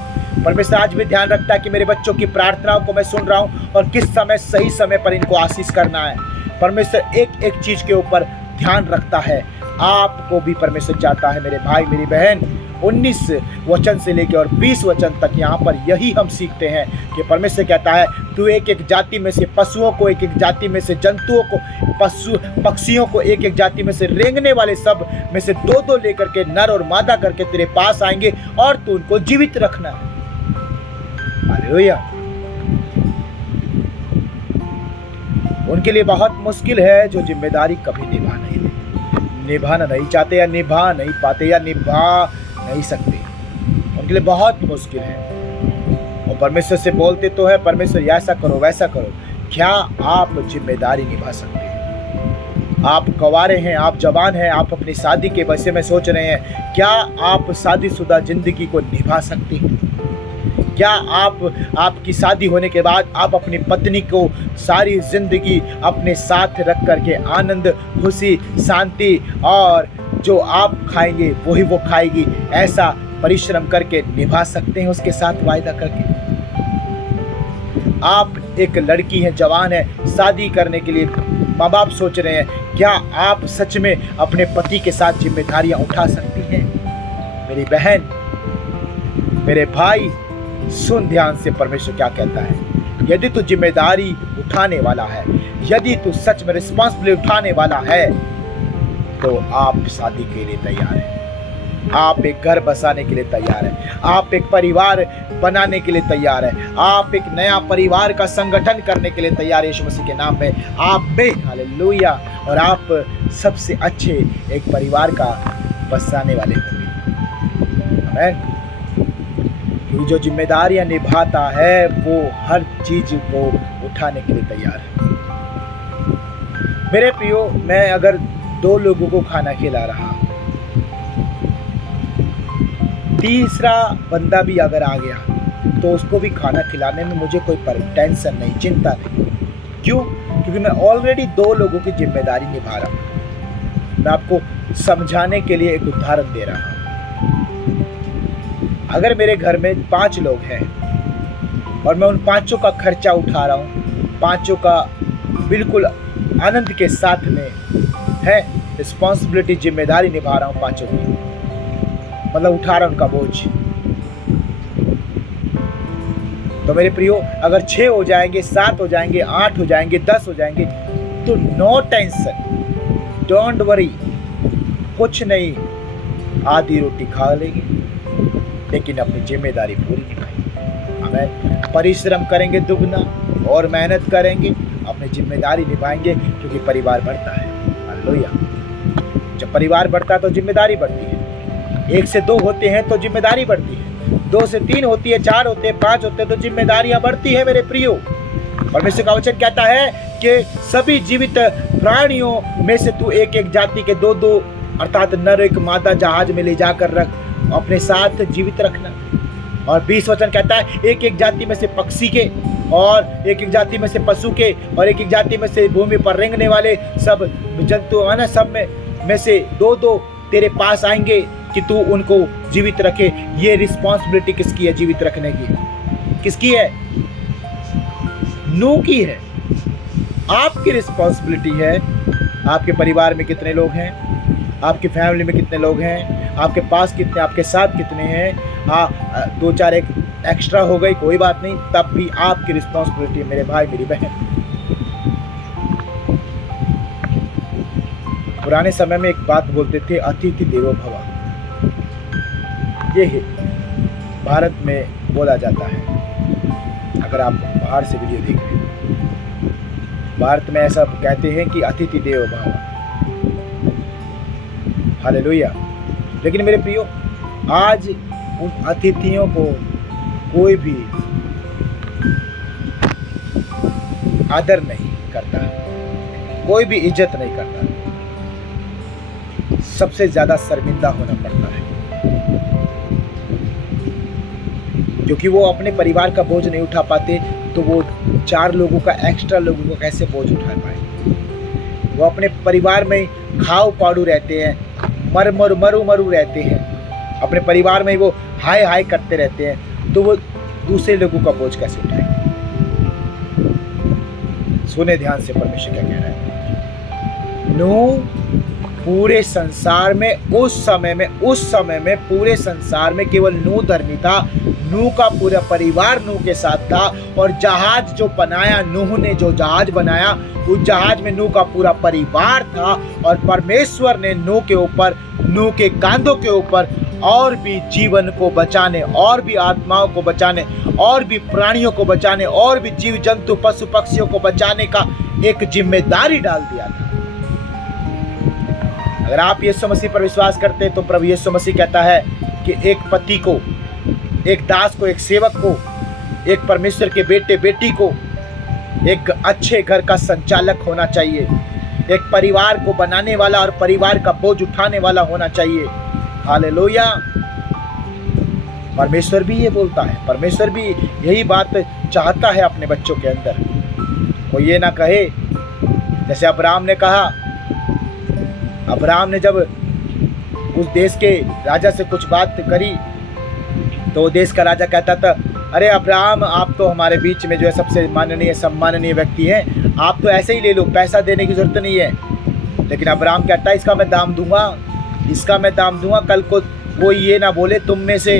परमेश्वर आज भी ध्यान रखता है कि मेरे बच्चों की प्रार्थनाओं को मैं सुन रहा हूँ और किस समय सही समय पर इनको आशीष करना है। परमेश्वर एक एक चीज के ऊपर ध्यान रखता है। आपको भी परमेश्वर चाहता है मेरे भाई मेरी बहन। 19 वचन से लेकर और 20 वचन तक यहाँ पर यही हम सीखते हैं कि परमेश्वर कहता है तू एक एक जाति में से पशुओं को, एक एक जाति में से जंतुओं को, पक्षियों को, एक एक जाति में से रेंगने वाले सब में से दो दो लेकर के नर और मादा करके तेरे पास आएंगे और तू उनको जीवित रखना है। हालेलुया। उनके लिए बहुत मुश्किल है जो जिम्मेदारी कभी निभाना नहीं चाहते या निभा नहीं पाते या निभा नहीं सकते। उनके लिए बहुत मुश्किल है। और परमेश्वर से बोलते तो है परमेश्वर ऐसा करो वैसा करो। क्या आप जिम्मेदारी निभा सकते हैं? आप कवारे हैं, आप जवान हैं, आप अपनी शादी के विषय में सोच रहे हैं। क्या आप शादीशुदा जिंदगी को निभा सकते हैं? क्या आपकी शादी होने के बाद आप अपनी पत्नी को सारी जिंदगी अपने साथ रख करके आनंद, खुशी, शांति और जो आप खाएंगे वही वो खाएगी, ऐसा परिश्रम करके निभा सकते हैं उसके साथ वायदा करके? आप एक लड़की हैं, जवान है, शादी करने के लिए माँ बाप सोच रहे हैं। क्या आप सच में अपने पति के साथ जिम्मेदारियां उठा सकती हैं? मेरी बहन, मेरे भाई, सुन ध्यान से परमेश्वर क्या कहता है। यदि तू जिम्मेदारी उठाने वाला है, यदि तू सच में रिस्पॉन्सिबिलिटी उठाने वाला है, तो आप शादी के लिए तैयार हैं। आप एक घर बसाने के लिए तैयार हैं। आप एक परिवार बनाने के लिए तैयार हैं। आप एक नया परिवार का संगठन करने के लिए तैयार हैं। यीशु मसीह के नाम में आप में, हालेलुया। और आप सबसे अच्छे एक परिवार का बसाने वाले होंगे। आमीन। जो जिम्मेदारियां निभाता है वो हर चीज को उठाने के लिए तैयार है। मेरे प्रियो, मैं अगर 2 लोगों को खाना खिला रहा, तीसरा बंदा भी अगर आ गया तो उसको भी खाना खिलाने में मुझे कोई टेंशन नहीं, चिंता नहीं। क्यों? क्योंकि मैं ऑलरेडी 2 लोगों की जिम्मेदारी निभा रहा हूं। मैं आपको समझाने के लिए एक उदाहरण दे रहा हूं। अगर मेरे घर में 5 लोग हैं और मैं उन 5 का खर्चा उठा रहा हूँ, 5 का बिल्कुल आनंद के साथ में है, रिस्पॉन्सिबिलिटी, जिम्मेदारी निभा रहा हूँ 5 की, मतलब उठा रहा हूँ उनका बोझ, तो मेरे प्रियो अगर 6 हो जाएंगे, 7 हो जाएंगे, 8 हो जाएंगे, 10 हो जाएंगे, तो नो टेंशन, डोंट वरी, कुछ नहीं, आधी रोटी खा लेंगे लेकिन अपनी जिम्मेदारी पूरी निभाएंगे। हमें परिश्रम करेंगे दुगना और मेहनत करेंगे, अपनी जिम्मेदारी निभाएंगे, क्योंकि परिवार बढ़ता है। हालेलुया। जब परिवार बढ़ता है तो जिम्मेदारी बढ़ती है। 1 से 2 होते हैं तो जिम्मेदारी बढ़ती है, 2 से 3 होती है, 4 होते हैं, 5 होते हैं तो जिम्मेदारियां बढ़ती है मेरे प्रियो। परमेश्वर का वचन कहता है कि सभी जीवित प्राणियों में से तू एक एक जाति के 2-2 अर्थात नर एक मादा जहाज में ले जाकर रख, अपने साथ जीवित रखना। और 20 वचन कहता है एक एक जाति में से पक्षी के, और एक एक जाति में से पशु के, और एक एक जाति में से भूमि पर रेंगने वाले सब जंतु है ना, सब में से 2-2 तेरे पास आएंगे कि तू उनको जीवित रखे। ये रिस्पॉन्सिबिलिटी किसकी है? जीवित रखने की किसकी है? नूह की है। आपकी रिस्पॉन्सिबिलिटी है। आपके परिवार में कितने लोग हैं? आपकी फैमिली में कितने लोग हैं? आपके पास कितने, आपके साथ कितने हैं? 2-4 एक एक्स्ट्रा हो गई, कोई बात नहीं, तब भी आपकी रिस्पॉन्सिबिलिटी है मेरे भाई मेरी बहन। पुराने समय में एक बात बोलते थे, अतिथि देवो भव। ये भारत में बोला जाता है। अगर आप बाहर से वीडियो देख रहे हैं, भारत में ऐसा कहते हैं कि अतिथि देवो भव। हालेलुया। लेकिन मेरे प्रियो, आज उन अतिथियों को कोई भी आदर नहीं करता, कोई भी इज्जत नहीं करता। सबसे ज़्यादा शर्मिंदा होना पड़ता है, क्योंकि वो अपने परिवार का बोझ नहीं उठा पाते, तो वो 4 लोगों का, एक्स्ट्रा लोगों का कैसे बोझ उठा पाए। वो अपने परिवार में खाओ पाड़ू रहते हैं, मरू रहते हैं, अपने परिवार में वो हाय हाय करते रहते हैं, तो वो दूसरे लोगों का बोझ कैसे उठाएंगे। सुने ध्यान से परमेश्वर क्या कह रहा है। नूह पूरे संसार में उस समय में पूरे संसार में केवल नूह धर्मी था। नूह का पूरा परिवार नूह के साथ था, और जहाज जो बनाया नूह ने, जो जहाज बनाया, उस जहाज में नूह का पूरा परिवार था। और परमेश्वर ने नूह के ऊपर, नूह के कांधों के ऊपर और भी जीवन को बचाने, और भी आत्माओं को बचाने, और भी प्राणियों को बचाने, और भी जीव जंतु पशु पक्षियों को बचाने का एक जिम्मेदारी डाल दिया था। अगर आप यीशु मसीह पर विश्वास करते हैं तो प्रभु यीशु मसीह कहता है कि एक पति को, एक दास को, एक सेवक को, एक परमेश्वर के बेटे बेटी को एक अच्छे घर का संचालक होना चाहिए, एक परिवार को बनाने वाला और परिवार का बोझ उठाने वाला होना चाहिए। हालेलुया। परमेश्वर भी ये बोलता है, परमेश्वर भी यही बात चाहता है अपने बच्चों के अंदर। कोई ये ना कहे, जैसे अब्राहम ने कहा, अब्राहम ने जब उस देश के राजा से कुछ बात करी तो वो देश का राजा कहता था, अरे अब्राहम, आप तो हमारे बीच में जो है सबसे माननीय सम्माननीय व्यक्ति हैं, आप तो ऐसे ही ले लो, पैसा देने की जरूरत नहीं है। लेकिन अब्राहम कहता है, इसका मैं दाम दूंगा, कल को कोई ये ना बोले तुम में से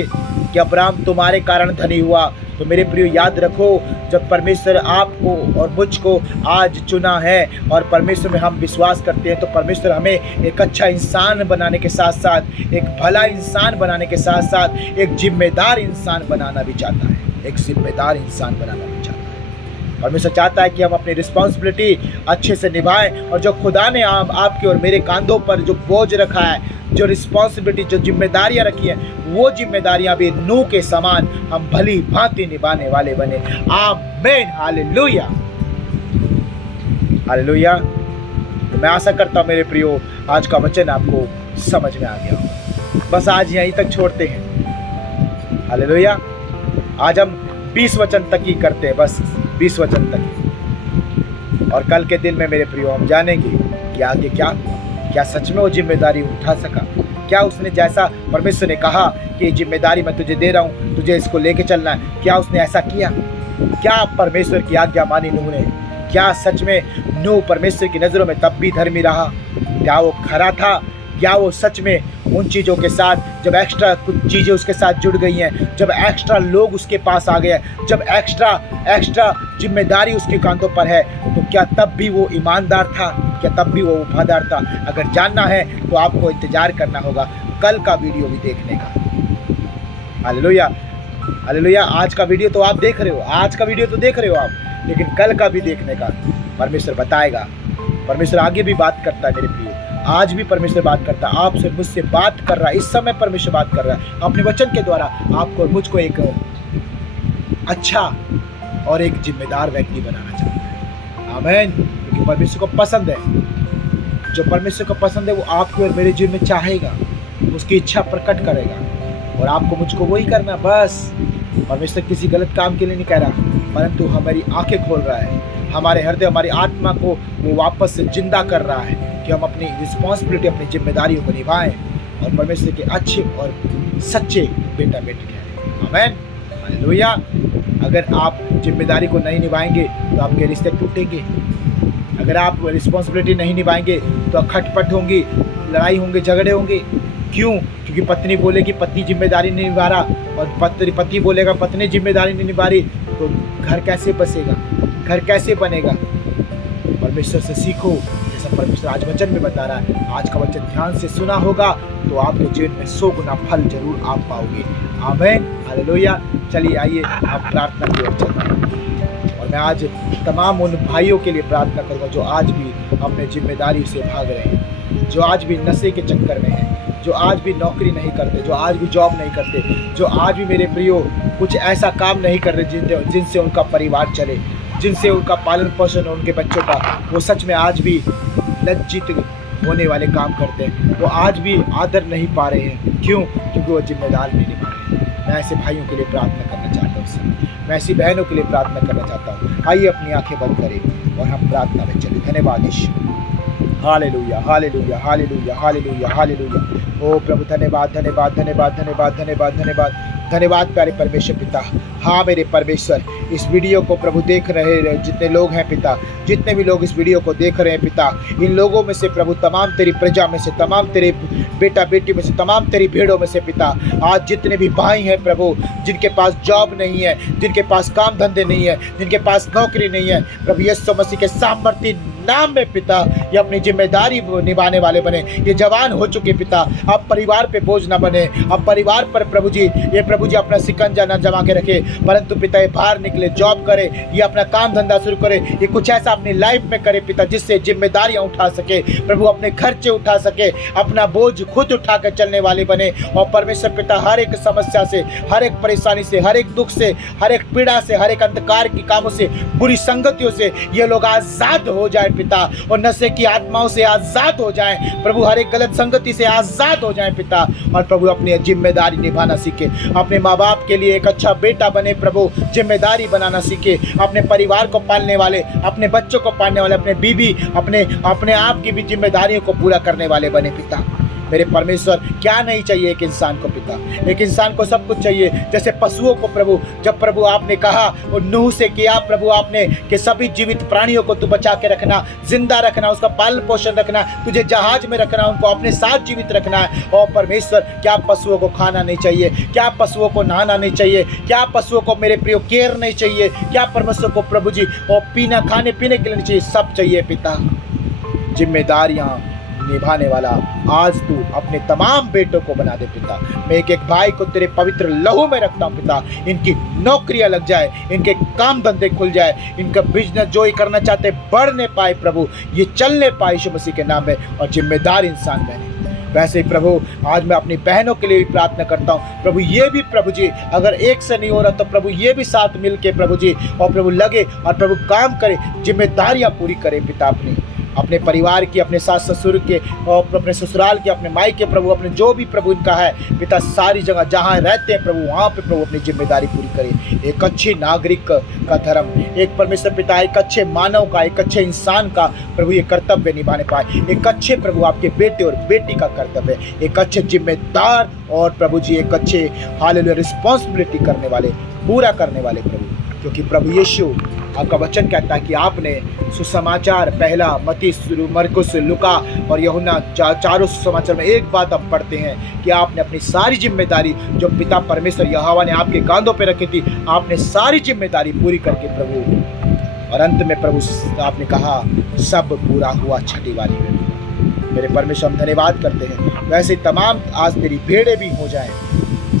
कि अब्राहम तुम्हारे कारण धनी हुआ। तो मेरे प्रियो, याद रखो, जब परमेश्वर आपको और मुझको आज चुना है और परमेश्वर में हम विश्वास करते हैं, तो परमेश्वर हमें एक अच्छा इंसान बनाने के साथ साथ, एक भला इंसान बनाने के साथ साथ एक जिम्मेदार इंसान बनाना भी चाहता है, एक जिम्मेदार इंसान बनाना भी चाहता है। परमेश्वर चाहता है कि हम अपनी रिस्पॉन्सिबिलिटी अच्छे से निभाएं, और जो खुदा ने आपके और मेरे कांधों पर जो बोझ रखा है, जो रिस्पॉन्सिबिलिटी, जो जिम्मेदारियां रखी हैं, वो जिम्मेदारियां भी नूह के समान हम भली भांति निभाने वाले बने। आमीन। Hallelujah, hallelujah. तो मैं आशा करता हूं मेरे प्रियो, आज का वचन आपको समझ में आ गया होगा। बस आज यहीं तक छोड़ते हैं। हालेलुया। आज हम 20 वचन तक ही करते हैं, बस 20 वचन तक। और कल के दिन में मेरे प्रियो हम जानेंगे कि आगे क्या हुआ, क्या सच में वो जिम्मेदारी उठा सका, क्या उसने जैसा परमेश्वर ने कहा कि ये जिम्मेदारी मैं तुझे दे रहा हूँ, तुझे इसको लेके चलना है, क्या उसने ऐसा किया? क्या परमेश्वर की आज्ञा मानी नूह ने? क्या सच में नूह परमेश्वर की नज़रों में तब भी धर्मी रहा? क्या वो खरा था? या वो सच में उन चीज़ों के साथ, जब एक्स्ट्रा कुछ चीज़ें उसके साथ जुड़ गई हैं, जब एक्स्ट्रा लोग उसके पास आ गए, जब एक्स्ट्रा जिम्मेदारी उसके कांधों पर है, तो क्या तब भी वो ईमानदार था? क्या तब भी वो वफादार था? अगर जानना है तो आपको इंतज़ार करना होगा कल का वीडियो भी देखने का। Hallelujah, hallelujah. आज का वीडियो तो आप देख रहे हो, आप, लेकिन कल का भी देखने का परमेश्वर बताएगा। परमेश्वर आगे भी बात करता है मेरे प्रियो, आज भी परमेश्वर बात करता है, आपसे मुझसे बात कर रहा है। इस समय परमेश्वर बात कर रहा है अपने वचन के द्वारा, आपको और मुझको एक अच्छा और एक जिम्मेदार व्यक्ति बनाना चाहता है। आमीन। क्योंकि परमेश्वर को पसंद है, जो परमेश्वर को पसंद है वो आपको और मेरे जीवन में चाहेगा, उसकी इच्छा प्रकट करेगा, और आपको मुझको वही करना। बस परमेश्वर किसी गलत काम के लिए नहीं कह रहा, परंतु हमारी आंखें खोल रहा है, हमारे हृदय, हमारी आत्मा को वो वापस से जिंदा कर रहा है कि हम अपनी रिस्पॉन्सिबिलिटी, अपनी जिम्मेदारियों को निभाएं और परमेश्वर के अच्छे और सच्चे बेटा बेटी ठहरें। आमीन। हालेलुया। अगर आप जिम्मेदारी को नहीं निभाएंगे तो आपके रिश्ते टूटेंगे। अगर आप रिस्पॉन्सिबिलिटी नहीं निभाएंगे तो खटपट होंगी, लड़ाई होंगे, झगड़े होंगे। क्यों? क्योंकि पत्नी बोलेगी पति जिम्मेदारी नहीं निभा रहा, और पति बोलेगा पत्नी जिम्मेदारी नहीं निभा रही, तो घर कैसे बसेगा, घर कैसे बनेगा? परमेश्वर से सीखो, जैसा परमेश्वर आज वचन में बता रहा है। आज का वचन ध्यान से सुना होगा तो आपके जीवन में 100 गुना फल जरूर आप पाओगे। आमीन। हालेलुया। चलिए आइए आप प्रार्थना की ओर चलते हैं, और मैं आज तमाम उन भाइयों के लिए प्रार्थना करूँगा जो आज भी अपने जिम्मेदारी से भाग रहे हैं, जो आज भी नशे के चक्कर में हैं, जो आज भी नौकरी नहीं करते, जो आज भी जॉब नहीं करते, जो आज भी मेरे प्रियो कुछ ऐसा काम नहीं कर रहे जिनसे उनका परिवार चले, जिनसे उनका पालन पोषण और उनके बच्चों का वो सच में आज भी लज्जित होने वाले काम करते हैं वो आज भी आदर नहीं पा रहे हैं। क्यों? क्योंकि वो जिम्मेदार नहीं निभा रहे हैं। मैं ऐसे भाइयों के लिए प्रार्थना करना चाहता हूँ, मैं ऐसी बहनों के लिए प्रार्थना करना चाहता हूँ। आइए अपनी आंखें बंद करें और हम प्रार्थना में चले। धन्यवाद यीशु। Hallelujah, hallelujah, hallelujah, hallelujah, hallelujah. ओ प्रभु धन्यवाद, धन्यवाद, धन्यवाद, धन्यवाद, धन्यवाद, धन्यवाद, धन्यवाद प्यारे परमेश्वर पिता। हाँ मेरे परमेश्वर, इस वीडियो को प्रभु देख रहे जितने लोग हैं पिता, जितने भी लोग इस वीडियो को देख रहे हैं पिता, इन लोगों में से प्रभु तमाम तेरी प्रजा में से, तमाम तेरे बेटा बेटी में से, तमाम तेरी भेड़ों में से पिता, आज जितने भी भाई हैं प्रभु, जिनके पास जॉब नहीं है, जिनके पास काम धंधे नहीं है, जिनके पास नौकरी नहीं है, प्रभु यीशु मसीह के सामर्थ्य नाम में पिता ये अपनी जिम्मेदारी निभाने वाले बने। ये जवान हो चुके पिता, अब परिवार पे बोझ ना बने, अब परिवार पर प्रभु जी ये प्रभु जी अपना सिकंजा न जमा के रखे, परंतु पिता ये बाहर निकले, जॉब करे, ये अपना काम धंधा शुरू करे, ये कुछ ऐसा अपनी लाइफ में करे पिता जिससे जिम्मेदारियां उठा सके प्रभु, अपने खर्चे उठा सके, अपना बोझ खुद उठा कर चलने वाले बने। और परमेश्वर पिता हर एक समस्या से, हर एक परेशानी से, हर एक दुख से, हर एक पीड़ा से, हर एक अंधकार की कामों से, बुरी संगतियों से ये लोग आजाद हो जाए पिता, और नशे की आत्माओं से आजाद हो जाएं प्रभु, हर एक गलत संगति से आजाद हो जाएं पिता, और प्रभु अपनी जिम्मेदारी निभाना सीखे, अपने माँ बाप के लिए एक अच्छा बेटा बने प्रभु, जिम्मेदारी बनाना सीखे, अपने परिवार को पालने वाले, अपने बच्चों को पालने वाले, अपने बीवी, अपने आप की भी जिम्मेदारियों को पूरा करने वाले बने पिता। मेरे परमेश्वर क्या नहीं चाहिए एक इंसान को पिता, एक इंसान को सब कुछ चाहिए। जैसे पशुओं को प्रभु, जब प्रभु आपने कहा और नूह से किया प्रभु आपने कि सभी जीवित प्राणियों को तू बचा के रखना, जिंदा रखना, उसका पालन पोषण रखना, तुझे जहाज में रखना, उनको अपने साथ जीवित रखना है। और परमेश्वर क्या पशुओं को खाना नहीं चाहिए, क्या पशुओं को नहाना नहीं चाहिए, क्या पशुओं को मेरे प्रियो केयर नहीं चाहिए, क्या परमेश्वर को प्रभु जी और पीना खाने पीने के लिए नहीं चाहिए, सब चाहिए पिता। जिम्मेदारियां निभाने वाला आज तू अपने तमाम बेटों को बना दे पिता। मैं एक एक भाई को तेरे पवित्र लहू में रखता हूँ पिता, इनकी नौकरियां लग जाए, इनके काम धंधे खुल जाए, इनका बिजनेस जो ही करना चाहते बढ़ने पाए प्रभु, ये चलने पाए यीशु मसीह के नाम में, और जिम्मेदार इंसान बने। वैसे ही प्रभु आज मैं अपनी बहनों के लिए भी प्रार्थना करता हूँ प्रभु, ये भी प्रभु जी अगर एक से नहीं हो रहा तो प्रभु ये भी साथ मिल के प्रभु जी और प्रभु लगे और प्रभु काम करे, जिम्मेदारियां पूरी करे पिता, अपने परिवार की, अपने सास ससुर के और अपने ससुराल के, अपने माई के प्रभु, अपने जो भी प्रभु इनका है पिता, सारी जगह जहाँ रहते हैं प्रभु वहाँ पे प्रभु अपनी जिम्मेदारी पूरी करे। एक अच्छे नागरिक का धर्म, एक परमेश्वर पिता एक अच्छे मानव का, एक अच्छे इंसान का प्रभु ये कर्तव्य निभाने पाए, एक अच्छे प्रभु आपके बेटे और बेटी का कर्तव्य, एक अच्छे जिम्मेदार और प्रभु जी एक अच्छे हालेलुया रिस्पॉन्सिबिलिटी करने वाले, पूरा करने वाले प्रभु, क्योंकि प्रभु यीशु आपका वचन कहता है कि आपने सुसमाचार पहला मत्ती, मरकुस, लुका और यूहन्ना चारों सुसमाचार में एक बात हम पढ़ते हैं कि आपने अपनी सारी जिम्मेदारी जो पिता परमेश्वर यहोवा ने आपके कांधों पे रखी थी, आपने सारी जिम्मेदारी पूरी करके प्रभु, और अंत में प्रभु आपने कहा सब पूरा हुआ छठी वाली में। मेरे परमेश्वर हम धन्यवाद करते हैं। वैसे तमाम आज तेरी भेड़ें भी हो जाएं,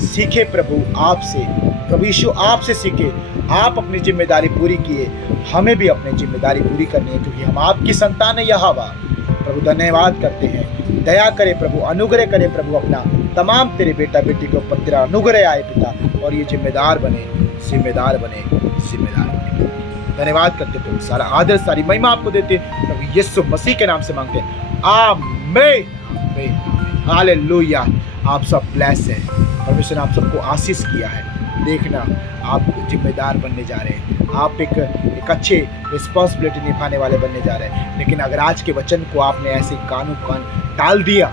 सीखे प्रभु आपसे, प्रभु यीशु आपसे सीखे, आप अपनी जिम्मेदारी पूरी किए, हमें भी अपनी जिम्मेदारी पूरी करनी है क्योंकि हम आपकी संतान है यहोवा। प्रभु धन्यवाद करते हैं, दया करे प्रभु, अनुग्रह करे प्रभु, अपना तमाम तेरे बेटा बेटी के ऊपर तेरा अनुग्रह आए पिता, और ये जिम्मेदार बने, जिम्मेदार बने, जिम्मेदार बने। धन्यवाद करते प्रभु, सारा आदर सारी महिमा आपको देते प्रभु यीशु मसीह के नाम से मांगते हैं, आमीन, आमीन, हालेलुया। आप सब ब्लेस हैं, परमेश्वर ने आप सबको आशीष किया है। देखना आप जिम्मेदार बनने जा रहे हैं, आप एक अच्छे रिस्पॉन्सिबिलिटी निभाने वाले बनने जा रहे हैं। लेकिन अगर आज के वचन को आपने ऐसे कान टाल दिया,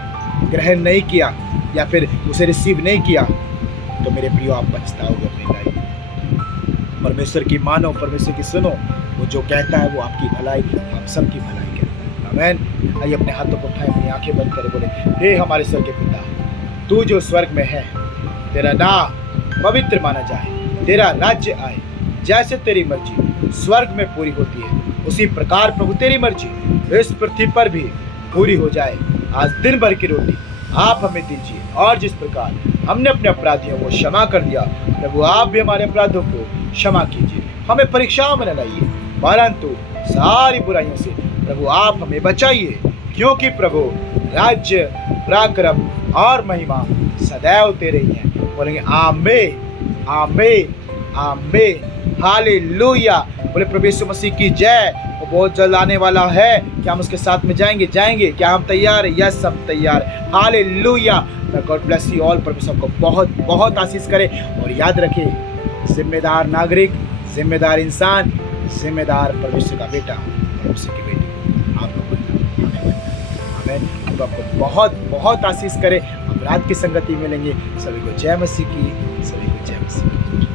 ग्रहण नहीं किया या फिर उसे रिसीव नहीं किया, तो मेरे प्रियो आप पछताओगे अपनी लाइफ। परमेश्वर की मानो, परमेश्वर की सुनो, वो जो कहता है वो आपकी भलाई, हम सबकी भलाई करता है। आमीन। आइए अपने हाथों को उठाए, अपनी आंखें बंद करे, बोले हे हमारे स्वर्ग के पिता, तू जो स्वर्ग में है, तेरा नाम पवित्र माना जाए, तेरा राज्य आए, जैसे तेरी मर्जी स्वर्ग में पूरी होती है उसी प्रकार प्रभु तेरी मर्जी इस पृथ्वी पर भी पूरी हो जाए। आज दिन भर की रोटी आप हमें दीजिए, और जिस प्रकार हमने अपने अपराधियों को क्षमा कर दिया, प्रभु आप भी हमारे अपराधों को क्षमा कीजिए। हमें परीक्षाओं में न लाइए, परंतु सारी बुराइयों से प्रभु आप हमें बचाइए, क्योंकि प्रभु राज्य, पराक्रम और महिमा सदैव तेरे ही हैं। बोलेंगे आमीन, आमीन, आमीन, हालेलुया। बोले प्रभु यीशु मसीह की जय। वो बहुत जल्द आने वाला है। क्या हम उसके साथ में जाएंगे? क्या हम तैयार हैं? यस, हम तैयार हैं। Hallelujah. God bless you all. परमेश्वर को बहुत बहुत आशीष करे। और याद रखिए, जिम्मेदार नागरिक, जिम्मेदार इंसान, जिम्मेदार परमेश्वर का बेटा, परमेश्वर की बेटी आप लोग बनना। आमीन। तो आपको बहुत बहुत आशीष करे। हम रात की संगति में मिलेंगे। सभी को जय मसीह की, सभी को जय मसीह की।